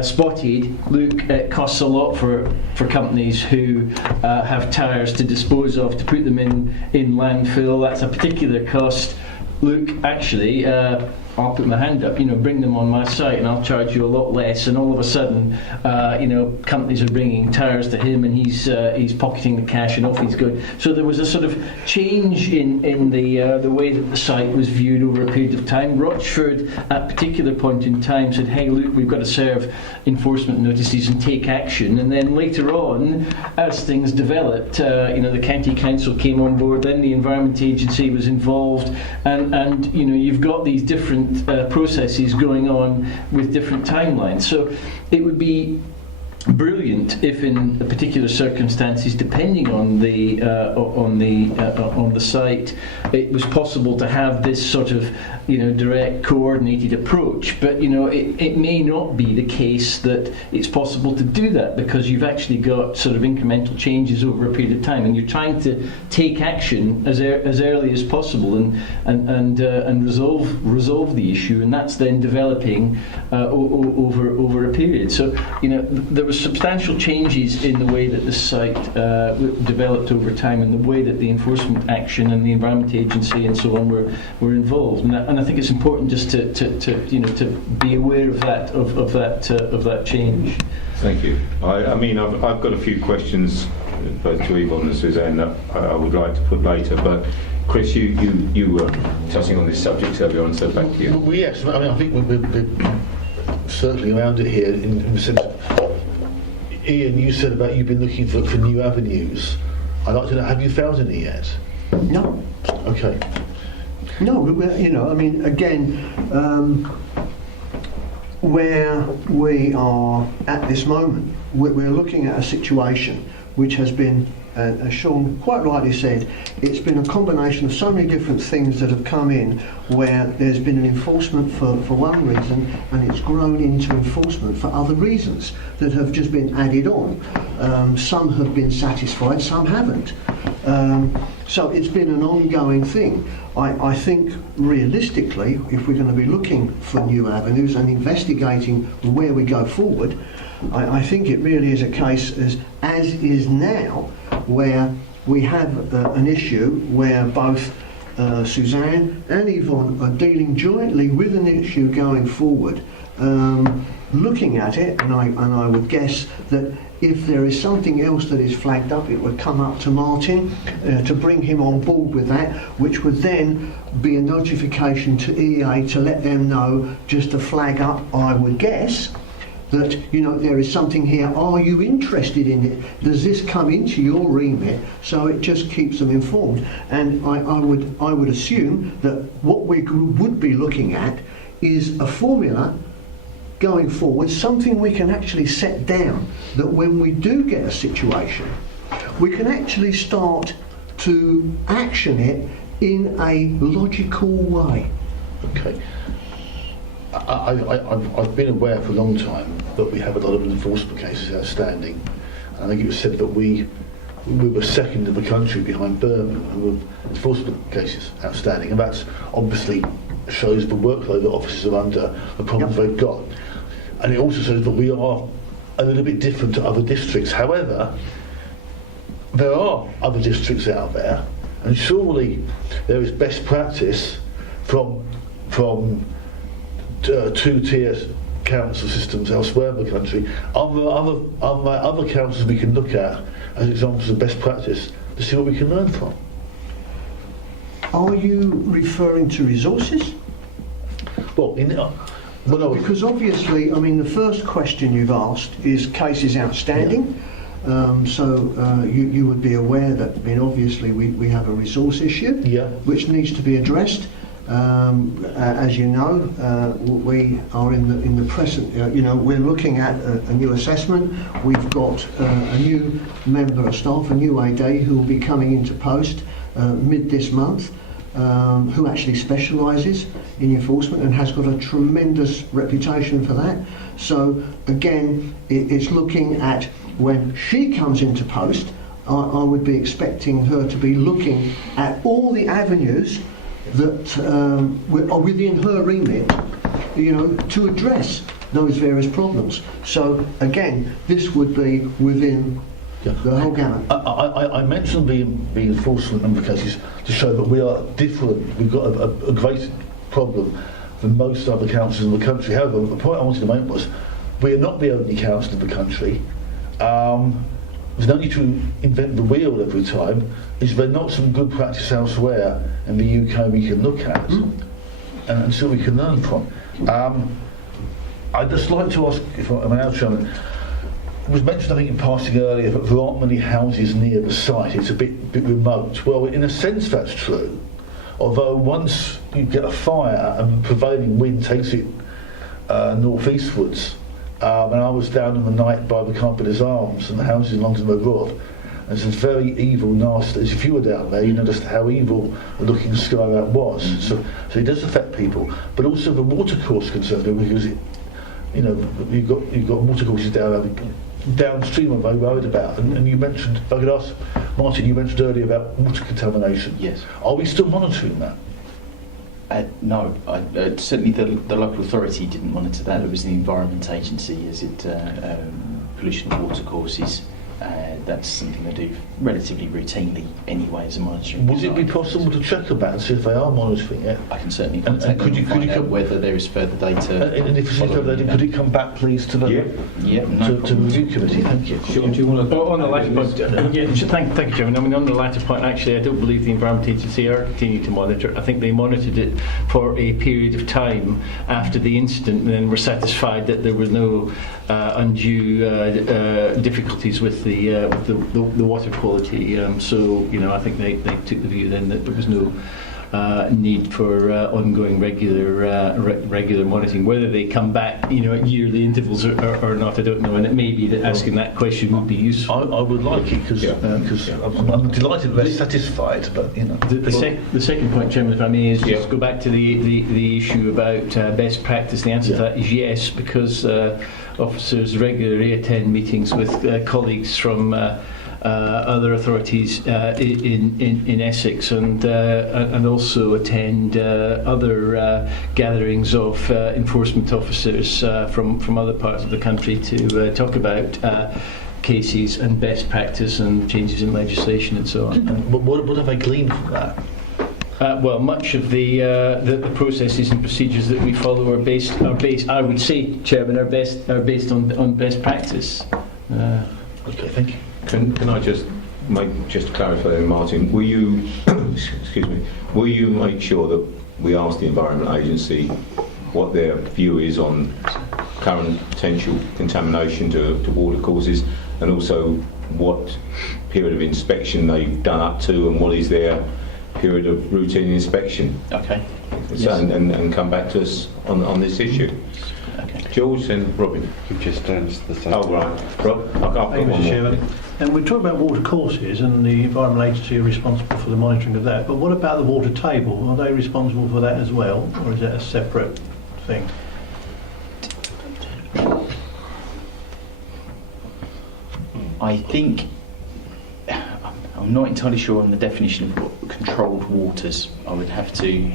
spotted. Look, it costs a lot for companies who have tyres to dispose of, to put them in landfill. That's a particular cost. Look, actually, I'll put my hand up, bring them on my site and I'll charge you a lot less. And all of a sudden, companies are bringing tires to him and he's pocketing the cash and off he's going. So there was a sort of change in the way that the site was viewed over a period of time. Rochford, at a particular point in time, said, hey, look, we've got to serve enforcement notices and take action. And then later on, as things developed, the county council came on board, then the Environment Agency was involved, and you've got these different processes going on with different timelines. So it would be brilliant if, in particular circumstances, depending on the site, it was possible to have this sort of direct, coordinated approach. But it may not be the case that it's possible to do that, because you've actually got sort of incremental changes over a period of time, and you're trying to take action as early as possible and resolve the issue, and that's then developing over a period. So there was substantial changes in the way that the site developed over time, and the way that the enforcement action and the Environment Agency and so on were involved. And I think it's important just to be aware of that change. Thank you. I've got a few questions both to Yvonne and Suzanne that I would like to put later, but Chris, you were touching on this subject earlier on, so back to you. Well, yes, I think we're circling around it here in the sense. Ian, you said about you've been looking for new avenues. I'd like to know, have you found any yet? No. Okay. No, again, where we are at this moment, we're looking at a situation which has been, as Sean quite rightly said, it's been a combination of so many different things that have come in, where there's been an enforcement for one reason and it's grown into enforcement for other reasons that have just been added on. Some have been satisfied, some haven't. So it's been an ongoing thing. I think realistically, if we're going to be looking for new avenues and investigating where we go forward, I think it really is a case as is now, where we have an issue where both Suzanne and Yvonne are dealing jointly with an issue going forward, looking at it, and I would guess that if there is something else that is flagged up, it would come up to Martin to bring him on board with that, which would then be a notification to EA to let them know, just to flag up, I would guess, that there is something here. Are you interested in it? Does this come into your remit? So it just keeps them informed. And I would assume that what we would be looking at is a formula going forward, something we can actually set down, that when we do get a situation, we can actually start to action it in a logical way. Okay. I've been aware for a long time that we have a lot of enforcement cases outstanding. I think it was said that we were second in the country behind Birmingham with enforcement cases outstanding, and that obviously shows the workload that officers are under, the problems they've got. And it also shows that we are a little bit different to other districts. However, there are other districts out there, and surely there is best practice from two-tier council systems elsewhere in the country. Other councils we can look at as examples of best practice to see what we can learn from. Are you referring to resources? Well, because obviously, the first question you've asked is cases outstanding. Yeah. So you would be aware that, obviously we have a resource issue, which needs to be addressed. As you know, we are in the present. We're looking at a new assessment. We've got a new member of staff, a new AD, who will be coming into post mid this month, who actually specialises in enforcement and has got a tremendous reputation for that. So again, it's looking at when she comes into post. I would be expecting her to be looking at all the avenues that are within her remit, to address those various problems. So again, this would be within the whole gamut. I mentioned the enforcement number of cases to show that we are different. We've got a great problem than most other councils in the country. However, the point I wanted to make was, we are not the only council in the country. There's no need to invent the wheel every time. Is there not some good practice elsewhere in the UK we can look at and see what we can learn from? I'd just like to ask, if I'm allowed, Chairman, it was mentioned, I think, in passing earlier, that there aren't many houses near the site. It's a bit remote. Well, in a sense, that's true. Although once you get a fire and prevailing wind takes it northeastwards, and I was down in the night by the Carpenter's Arms and the houses in Longton Road Broad, and it's very evil, nasty. As if you were down there, you know just how evil the looking sky that was. So it does affect people. But also the watercourse concerned me, because you've got watercourses downstream I'm very worried about. And you mentioned, if I could ask, Martin, you mentioned earlier about water contamination. Yes. Are we still monitoring that? No, certainly the local authority didn't monitor that. It was the Environment Agency, as it pollution of watercourses. That's something they do relatively routinely anyway as a monitoring. Would it be possible to check about and see if they are monitoring it? I can certainly contact them and find out whether there is further data. And if it's further data, could it come back, please, to the to the review committee? Thank you. Sure, do you want to? On the latter point, thank you, Chairman. I mean, on the latter point, actually, I don't believe the Environment Agency are continuing to monitor. I think they monitored it for a period of time after the incident, and then were satisfied that there were no undue difficulties with the water quality. So, I think they took the view then that there was no need for ongoing regular monitoring. Whether they come back, at yearly intervals or not, I don't know. And it may be that asking that question would be useful. I would like it because I'm delighted they're satisfied. But the second point, Chairman, if I may, is just go back to the issue about best practice. The answer to that is yes, because officers regularly attend meetings with colleagues from other authorities in Essex, and also attend other gatherings of enforcement officers from other parts of the country to talk about cases and best practice and changes in legislation and so on. What have I gleaned from that? Well, much of the processes and procedures that we follow are based. I would say, Chairman, are based on best practice. Okay, thank you. Can I just clarify there, Martin? Will you make sure that we ask the Environment Agency what their view is on current potential contamination to watercourses, and also what period of inspection they've done up to, and what is their period of routine inspection? Okay. So, Yes. and come back to us on this issue. Okay. George and Robin. You've just answered the same. Oh, right. Rob, I've got Thank you, one Mr. more. Chairman. And we talk about water courses, and the Environment Agency are responsible for the monitoring of that. But what about the water table? Are they responsible for that as well, or is that a separate thing? I think I'm not entirely sure on the definition of what controlled waters. I would have to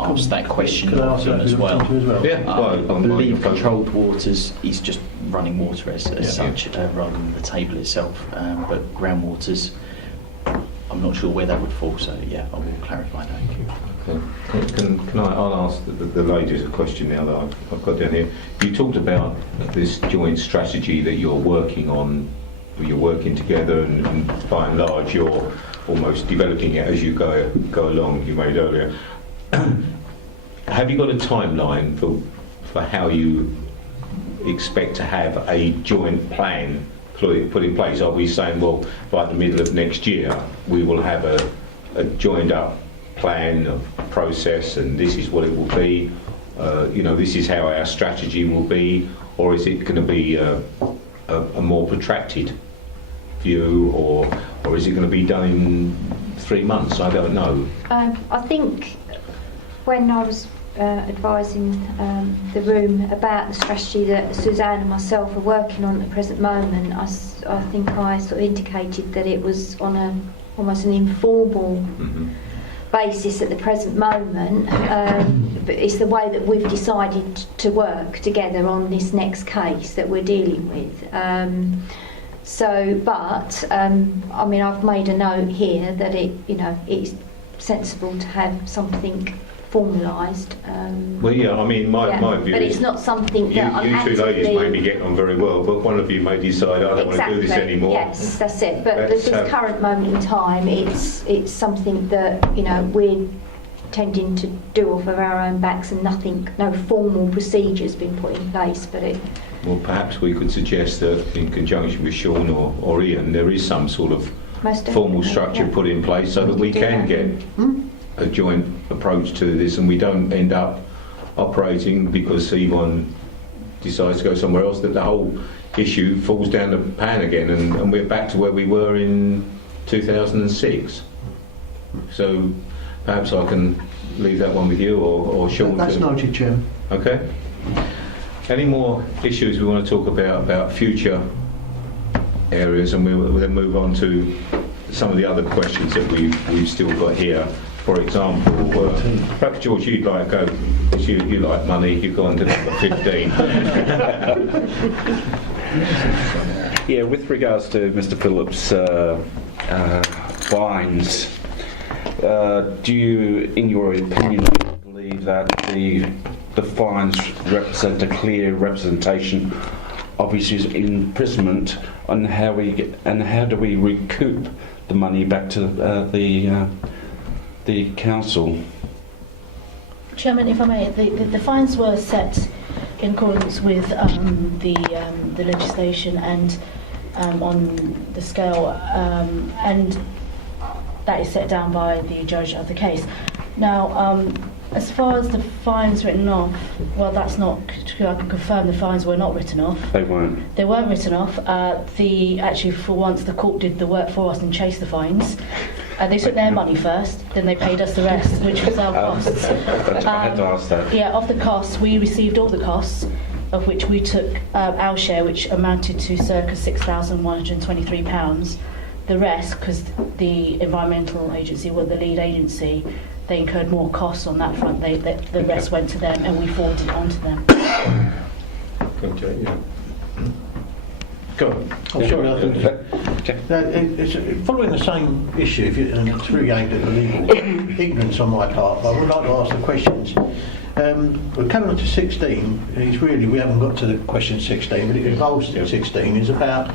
ask that question Could I of ask them that as to well. as well? Yeah, well, I believe controlled waters is just running water as Yeah. such, rather than the table itself. But groundwaters, I'm not sure where that would fall. So yeah, I will clarify that. I'll ask the ladies a question now that I've got down here. You talked about this joint strategy that you're working on. You're working together, and by and large, you're almost developing it as you go along. You made earlier. Have you got a timeline for how you expect to have a joint plan put in place? Are we saying, well, by the middle of next year, we will have a joined up plan, of process, and this is what it will be? This is how our strategy will be, or is it going to be a more protracted view, or is it going to be done in 3 months? I don't know. I think when I was advising the room about the strategy that Suzanne and myself are working on at the present moment, I think I sort of indicated that it was on almost an informal basis at the present moment, but it's the way that we've decided to work together on this next case that we're dealing with. I mean, I've made a note here that it's sensible to have something formalised. Well, yeah, I mean, my view but is... it's not something that I'm You two ladies actively- may be getting on very well, but one of you may decide, I don't want to do this anymore. Yes, that's it. But at Let's this have- current moment in time, it's something that, you know, we're tending to do off of our own backs, and no formal procedure's been put in place. But it... Well, perhaps we could suggest that in conjunction with Sean or Ian, there is some sort of Most formal definitely, structure yeah. put in place so that we Do can that. get a joint approach to this, and we don't end up operating because Yvonne decides to go somewhere else, that the whole issue falls down the pan again, and we're back to where we were in 2006. So perhaps I can leave that one with you or Sean. That's noted, Chairman. Okay. Any more issues we want to talk about future areas, and we'll then move on to some of the other questions that we've still got here. For example, perhaps George, you'd like go, because you like money, you go on to number 15. Yeah, with regards to Mr. Phillips' fines, do you, in your opinion, believe that the fines represent a clear representation of his imprisonment, and how do we recoup the money back to the council? Chairman, if I may, the fines were set in accordance with the legislation and on the scale, and that is set down by the judge of the case. Now, as far as the fines written off, well, that's not true. I can confirm the fines were not written off. They weren't. They weren't written off. Actually, for once, the court did the work for us and chased the fines. They took their money first, then they paid us the rest, which was our costs. I had to ask that. Yeah, of the costs, we received all the costs, of which we took our share, which amounted to circa £6,123. The rest, because the environmental agency were the lead agency, they incurred more costs on that front. The rest went to them, and we forwarded it on to them. Okay, yeah. Go on. Oh, sorry, I think it's following the same issue, and it's really aimed at the legal ignorance on my part, but I would like to ask the questions. We're coming on to 16. It's really, we haven't got to the question 16, but it involves 16. It's about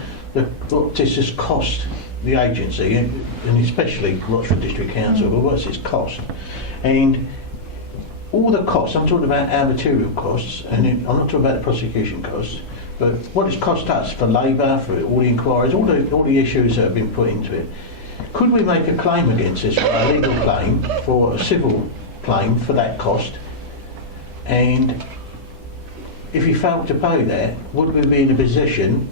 what does this cost the agency, and especially Rochford District Council, but what's its cost? And all the costs, I'm talking about our material costs, and I'm not talking about the prosecution costs, but what it's cost us for labour, for all the inquiries, all the issues that have been put into it. Could we make a claim against this, a legal claim, for a civil claim for that cost? And if you failed to pay that, would we be in a position,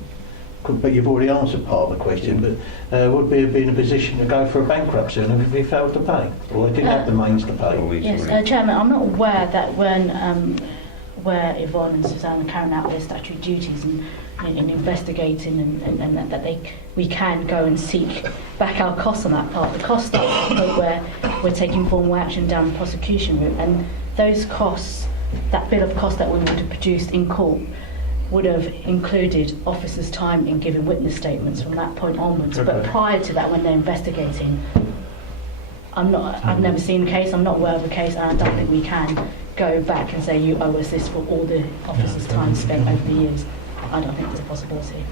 but you've already answered part of the question, but would we be in a position to go for a bankruptcy if we failed to pay, or didn't have the means to pay? Yes, Chairman, I'm not aware that where Yvonne and Suzanne are carrying out their statutory duties and investigating and that we can go and seek back our costs on that part. The cost starts at the point where we're taking formal action down the prosecution route, and those costs, that bill of cost that we would have produced in court, would have included officers' time in giving witness statements from that point onwards. Okay. But prior to that, when they're investigating, I've never seen a case, I'm not aware of a case, and I don't think we can go back and say you owe us this for all the officers' time spent over the years. I don't think it's a possibility.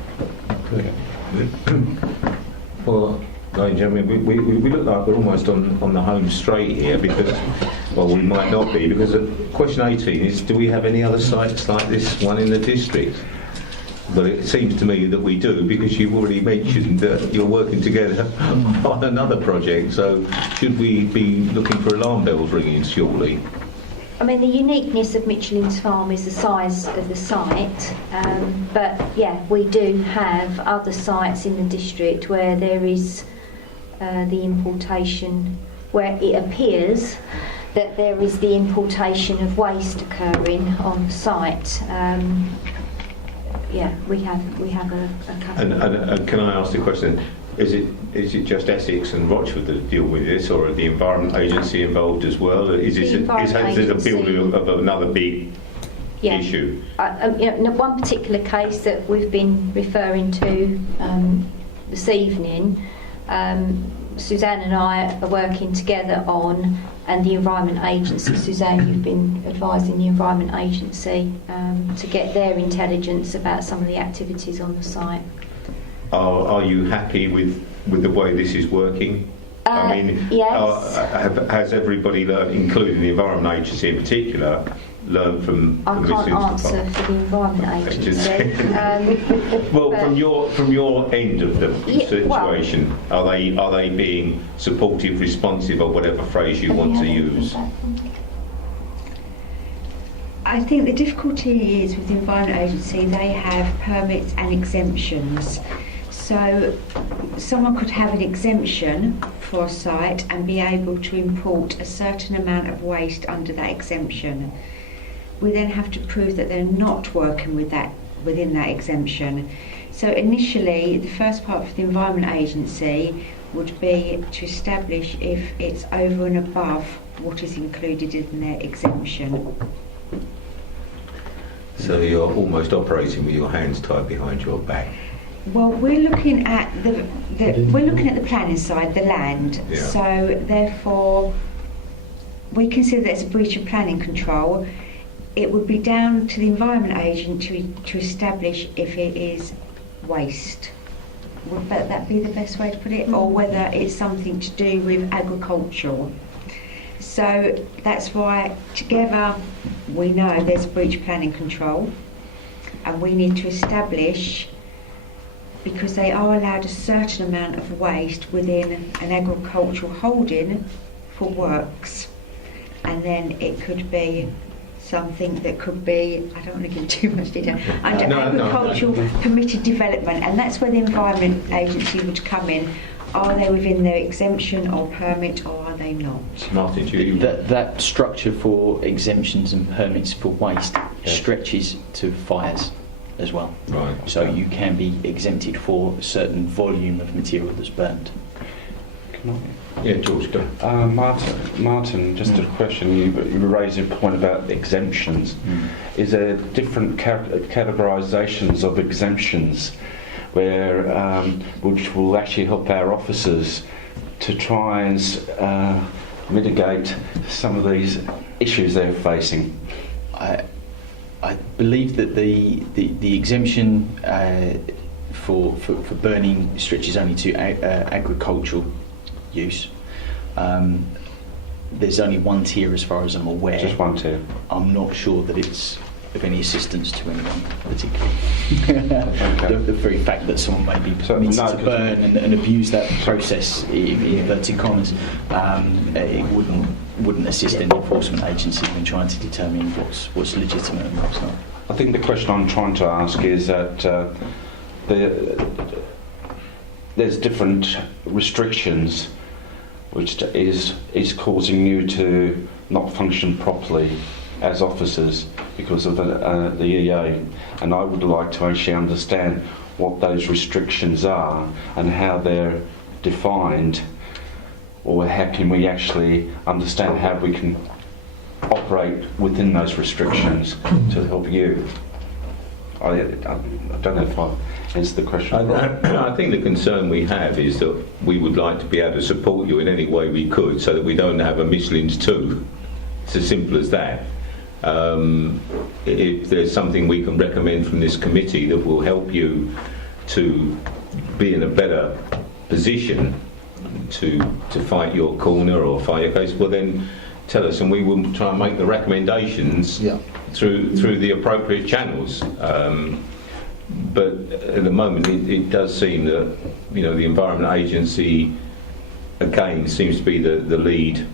Well, ladies and gentlemen, we look like we're almost on the home straight here, because, well, we might not be, because question 18 is, do we have any other sites like this one in the district? Well, it seems to me that we do, because you've already mentioned that you're working together on another project, so should we be looking for alarm bells ringing shortly? I mean, the uniqueness of Michelin's Farm is the size of the site, but yeah, we do have other sites in the district where there is the importation, where it appears that there is the importation of waste occurring on site. Yeah, we have a couple. And can I ask the question? Is it just Essex and Rochford that deal with this, or are the Environment Agency involved as well? Is this a building of another big issue? One particular case that we've been referring to this evening, Suzanne and I are working together on, and the Environment Agency. Suzanne, you've been advising the Environment Agency to get their intelligence about some of the activities on the site. Are you happy with the way this is working? I mean, yes. Has everybody learned, including the Environment Agency in particular, learned from I the can't Museums answer for the Environment Agency. Well, from your end of the situation, are they being supportive, responsive, or whatever phrase you want to use? I think the difficulty is with the Environment Agency, they have permits and exemptions. So someone could have an exemption for a site and be able to import a certain amount of waste under that exemption. We then have to prove that they're not working with that within that exemption. So initially, the first part for the Environment Agency would be to establish if it's over and above what is included in their exemption. So you're almost operating with your hands tied behind your back. Well, we're looking at the planning side, the land. Yeah. So therefore, we consider that as a breach of planning control. It would be down to the Environment Agent to establish if it is waste. Would that be the best way to put it? Or whether it's something to do with agricultural. So that's why together we know there's breach of planning control, and we need to establish, because they are allowed a certain amount of waste within an agricultural holding for works, and then it could be something that could be, I don't want to give too much detail, under agricultural permitted development, and that's where the Environment Agency would come in. Are they within their exemption or permit, or are they not? Martin, do you? That structure for exemptions and permits for waste stretches to fires as well. Right. So you can be exempted for a certain volume of material that's burned. Yeah, George, go. Martin, just a question. You raised a point about exemptions. Is there different categorisations of exemptions where which will actually help our officers to try and mitigate some of these issues they're facing? I believe that the exemption for burning stretches only to agricultural use. There's only one tier as far as I'm aware. Just one tier. I'm not sure that it's of any assistance to anyone particularly. The very fact that someone may be permitted to burn and abuse that process, in inverted commas, it wouldn't assist any enforcement agency in trying to determine what's legitimate and what's not. I think the question I'm trying to ask is that there's different restrictions which is causing you to not function properly as officers because of the EA, and I would like to actually understand what those restrictions are and how they're defined, or how can we actually understand how we can operate within those restrictions to help you. I don't know if I answered the question. I think the concern we have is that we would like to be able to support you in any way we could, so that we don't have a Michelin's 2. It's as simple as that. If there's something we can recommend from this committee that will help you to be in a better position to fight your corner or fight your case, well then tell us, and we will try and make the recommendations through the appropriate channels. But at the moment, it does seem that the Environment Agency again seems to be the lead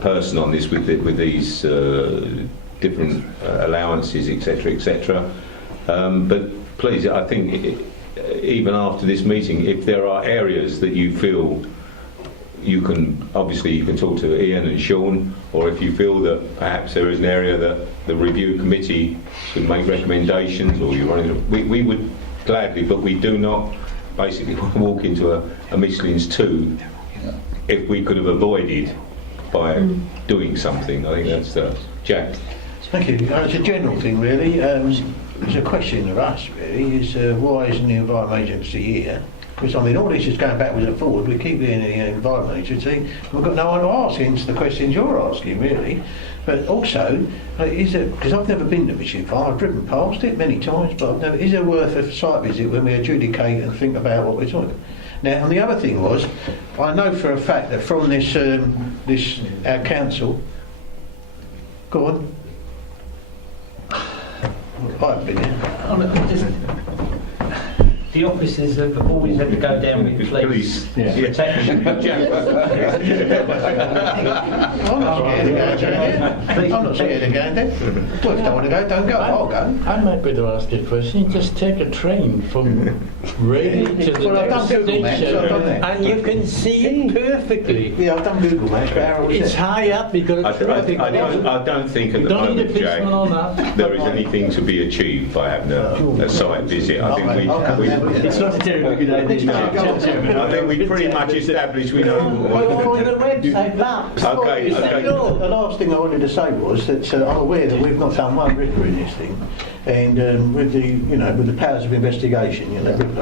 person on this with these different allowances, etc., etc. But please, I think even after this meeting, if there are areas that you feel you can talk to Ian and Sean, or if you feel that perhaps there is an area that the review committee should make recommendations, or we would gladly, but we do not basically walk into a Michelin's 2 if we could have avoided by doing something. I think that's Jack. Thank you. It's a general thing, really. It's a question of us, really. Is why isn't the Environment Agency here? Because I mean, all this is going backwards and forward. We keep hearing the Environment Agency. We've got no one to ask, hence the questions you're asking, really. But also, is it, because I've never been to Bishop Farm, I've driven past it many times, but I've never, is it worth a site visit when we adjudicate and think about what we're talking? Now, and the other thing was, I know for a fact that from this our council, go on. I've been here. The officers have always had to go down with police protection. I'm not scared of going there. Well, if you don't want to go, don't go. I'll go. I'm happy to ask you a question. Just take a train from Reading to the Well, I've done Google Maps, station I've done that. and you can see it perfectly. Yeah, I've done Google Maps, but how old is It's it? high up because I don't think at the don't need a moment, Jack, policeman on that. there is anything to be achieved by having a site visit. I think It's not a terribly good idea. I think we pretty much established we know. Go to the website, maps. Okay. The last thing I wanted to say was that I'm aware that we've not done one Ripper in this thing, and with the powers of investigation, Ripper.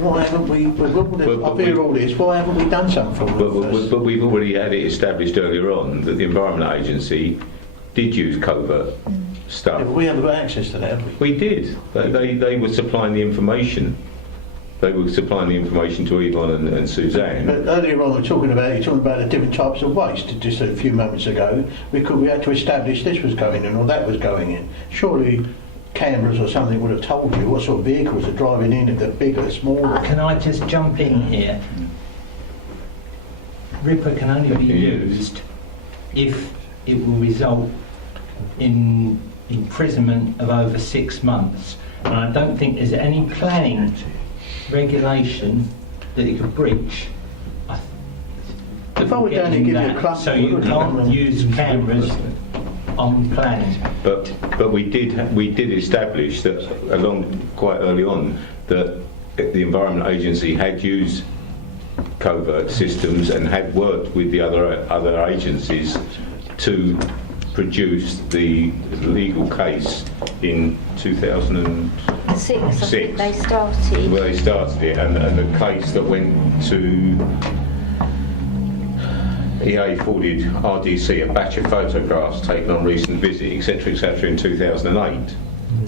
Why haven't we? I hear all this. Why haven't we done something? But we've already had it established earlier on that the Environment Agency did use covert stuff. Yeah, but we haven't got access to that, have we? We did. They were supplying the information. They were supplying the information to Yvonne and Suzanne. But earlier on, you're talking about the different types of waste. Just a few moments ago, we had to establish this was going in or that was going in. Surely, cameras or something would have told you what sort of vehicles are driving in, if they're bigger, smaller. Can I just jump in here? Ripper can only be used if it will result in imprisonment of over 6 months. And I don't think there's any planning regulation that it could breach. If I were down and give you a cluster, so you can't use cameras on planning. But we did establish that quite early on that the Environment Agency had used covert systems and had worked with the other agencies to produce the legal case in 2006. They started. Well, they started it, and the case that went to EA forwarded RDC a batch of photographs taken on recent visit, etc., in 2008.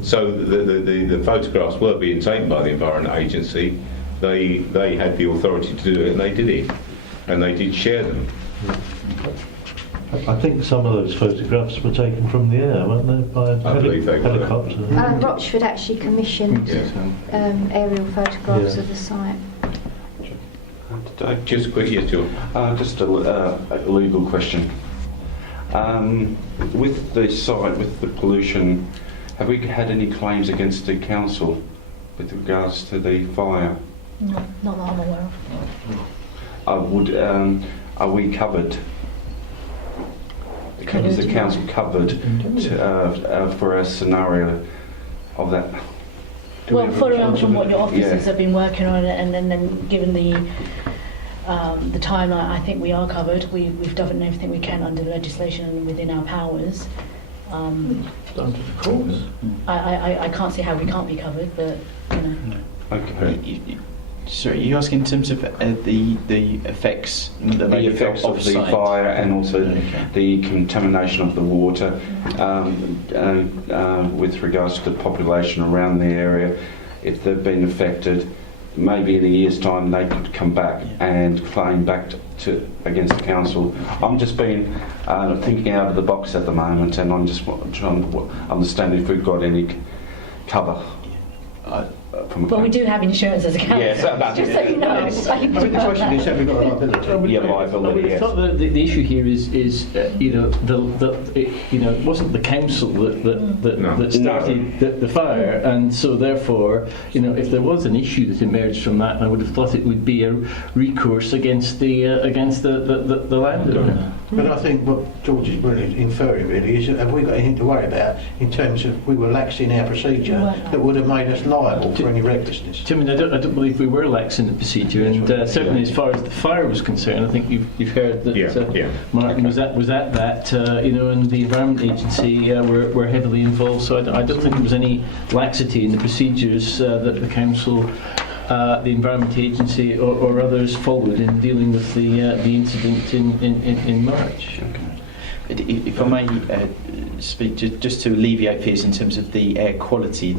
So the photographs were being taken by the Environment Agency. They had the authority to do it, and they did it, and they did share them. I think some of those photographs were taken from the air, weren't they? By I believe they were. helicopter. Rochford actually commissioned aerial photographs of the site. Just quickly, yes, John. Just a legal question. With the site, with the pollution, have we had any claims against the council with regards to the fire? No, not that I'm aware of. Are we covered? Is the council covered for a scenario of that? Well, following on from what your officers have been working on, and then given the timeline, I think we are covered. We've done everything we can under legislation and within our powers. Down to the courts. I can't see how we can't be covered, but Okay. Sorry, you're asking in terms of the effects that The effects of the site? fire and also the contamination of the water with regards to the population around the area. If they've been affected, maybe in a year's time they could come back and claim back against the council. I'm just been thinking out of the box at the moment, and I'm just trying to understand if we've got any cover. Well, we do have insurance as a council. Yes, just so you know. I think the question is, have we got a liability? Yeah, liability. I Yes. thought the issue here is it wasn't the council that started the fire, and so therefore if there was an issue that emerged from that, I would have thought it would be a recourse against the landowner. But I think what George is really inferring really is, have we got anything to worry about in terms of we were lax in our procedure that would have made us liable for any recklessness? Tim, I don't believe we were lax in the procedure, and certainly as far as the fire was concerned, I think you've heard that Martin was at that, and the Environment Agency were heavily involved. So I don't think there was any laxity in the procedures that the council the Environment Agency or others followed in dealing with the incident in March. If I may speak, just to alleviate fears in terms of the air quality,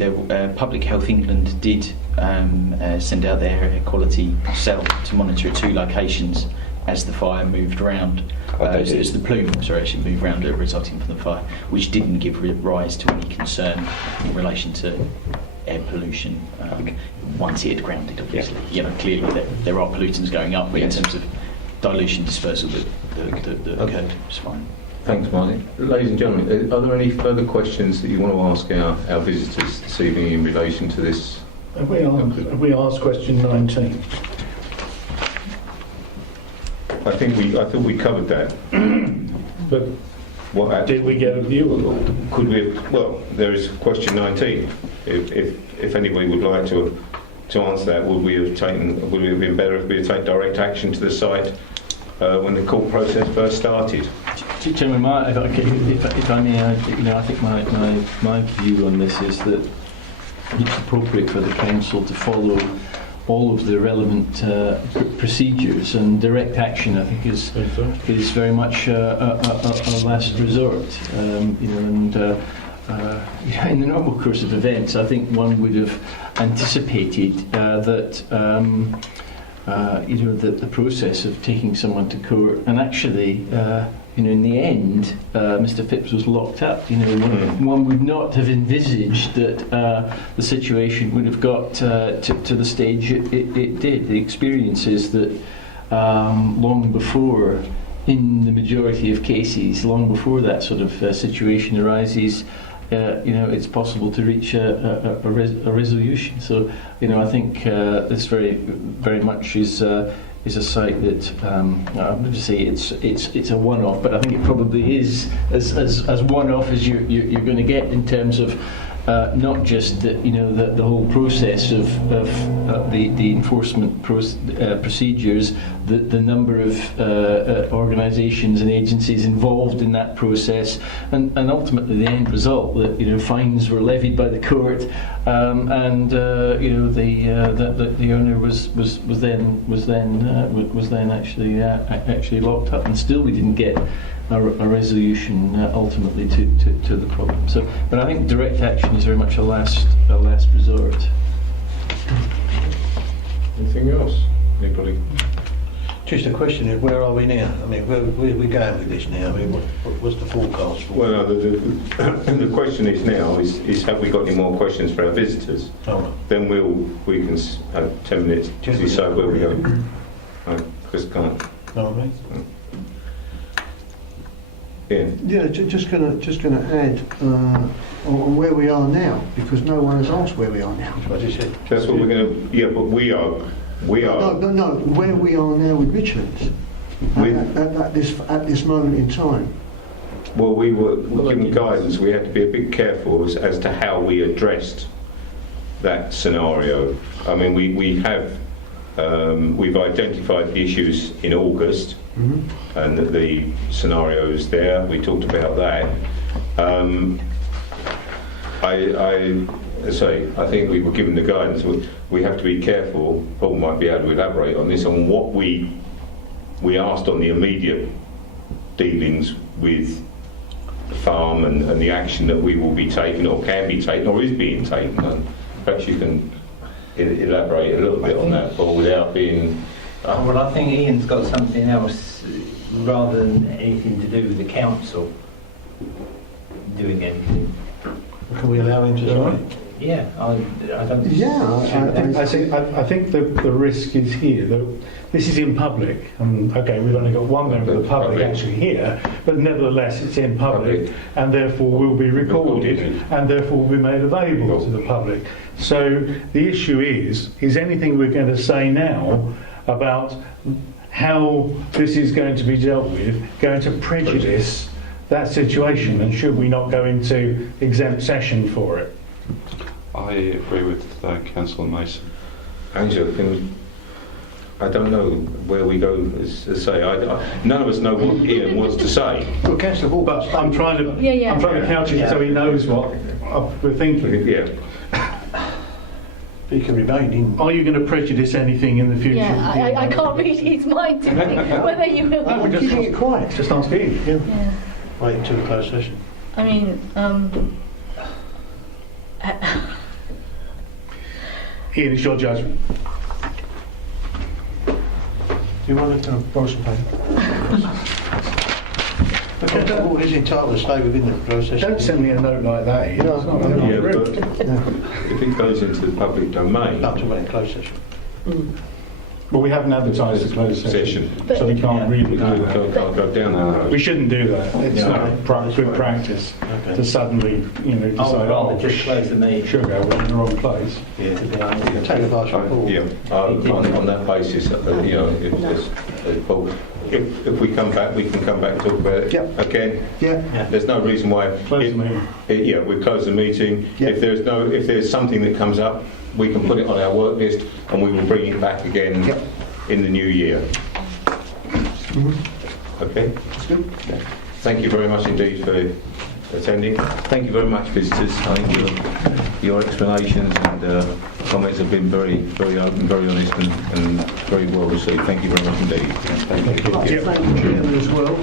Public Health England did send out their air quality cell to monitor at 2 locations as the fire moved around. As the plume actually moved around resulting from the fire, which didn't give rise to any concern in relation to air pollution once it had grounded, obviously. Clearly there are pollutants going up, but in terms of dilution dispersal that occurred, it's fine. Thanks, Martin. Ladies and gentlemen, are there any further questions that you want to ask our visitors this evening in relation to this? Have we asked question 19? I thought we covered that. But did we get a view of it? Could we? Well, there is question 19. If anybody would like to answer that, would it have been better if we had taken direct action to the site when the court process first started? Chairman, if I may, I think my view on this is that it's appropriate for the council to follow all of the relevant procedures, and direct action, I think, is very much a last resort. In the normal course of events, I think one would have anticipated that. That the process of taking someone to court, and actually, in the end, Mr. Phipps was locked up. One would not have envisaged that the situation would have got to the stage it did. The experience is that long before, in the majority of cases, long before that sort of situation arises, it's possible to reach a resolution. So, I think this very, very much is a site that I'm going to say it's a one-off, but I think it probably is as one-off as you're going to get in terms of not just the whole process of the enforcement procedures, the number of organisations and agencies involved in that process, and ultimately the end result that fines were levied by the court, and the owner was then actually locked up, and still we didn't get a resolution ultimately to the problem. So, but I think direct action is very much a last resort. Anything else? Anybody? Just a question is, where are we now? I mean, where are we going with this now? I mean, what's the forecast for? Well, the question is now is have we got any more questions for our visitors? Oh. Then we can have 10 minutes to decide where we go. Chris can't. All right. Yeah, just going to add on where we are now, because no one has asked where we are now. That's what I said. That's what we're going to. Yeah, but we are. No. Where we are now with Richlands at this moment in time. Well, we were given guidance. We had to be a bit careful as to how we addressed that scenario. I mean, we've identified the issues in August. Mm-hmm. And the scenarios there, we talked about that. I think we were given the guidance. We have to be careful. Paul might be able to elaborate on this, on what we asked on the immediate dealings with the farm and the action that we will be taking, or can be taken, or is being taken. And perhaps you can elaborate a little bit on that, Paul, without being. Well, I think Ian's got something else rather than anything to do with the council doing anything. Can we allow him to say? Yeah, I don't. Yeah, I think the risk is here that this is in public, and okay, we've only got one member of the public actually here, but nevertheless it's in public, and therefore will be recorded, and therefore will be made available to the public. So the issue is anything we're going to say now about how this is going to be dealt with going to prejudice that situation, and should we not go into exempt session for it? I agree with Councillor Mason. Angela, I don't know where we go. As say, none of us know what Ian wants to say. Well, Councillor Wall, but I'm trying to couch it so he knows what we're thinking. Yeah. He can remain in. Are you going to prejudice anything in the future? Yeah, I can't read his mind to think whether you will. I'm keeping it quiet. Just ask Eve. Yeah. Yeah. Wait until the closed session. I mean, Ian, it's your judgment. Do you want to borrow some paper? Okay, the board is entitled to stay within the closed session. Don't send me a note like that, Ian. It's not Yeah, rude. but if it goes into the public domain, Up to when in closed session. Well, we haven't advertised a closed session, But- so we can't really do that. I'll go down that. We shouldn't do that. It's not good practice to suddenly, decide, rather just close the meeting. sugar, we're in the wrong place. Yeah. You can take advice from Paul. Yeah, on that basis, if there's, well, if we come back, we can come back and talk about it Yep. again. Yeah. There's no reason why. Close the meeting. Yeah, we close the meeting. Yeah. If there's something that comes up, we can put it on our work list and we will bring it back again Yep. in the new year. Okay? That's good. Thank you very much indeed for attending. Thank you very much, visitors. I think your explanations and comments have been very, very open, very honest, and very well received. Thank you very much indeed. Thank you. Thank you as well.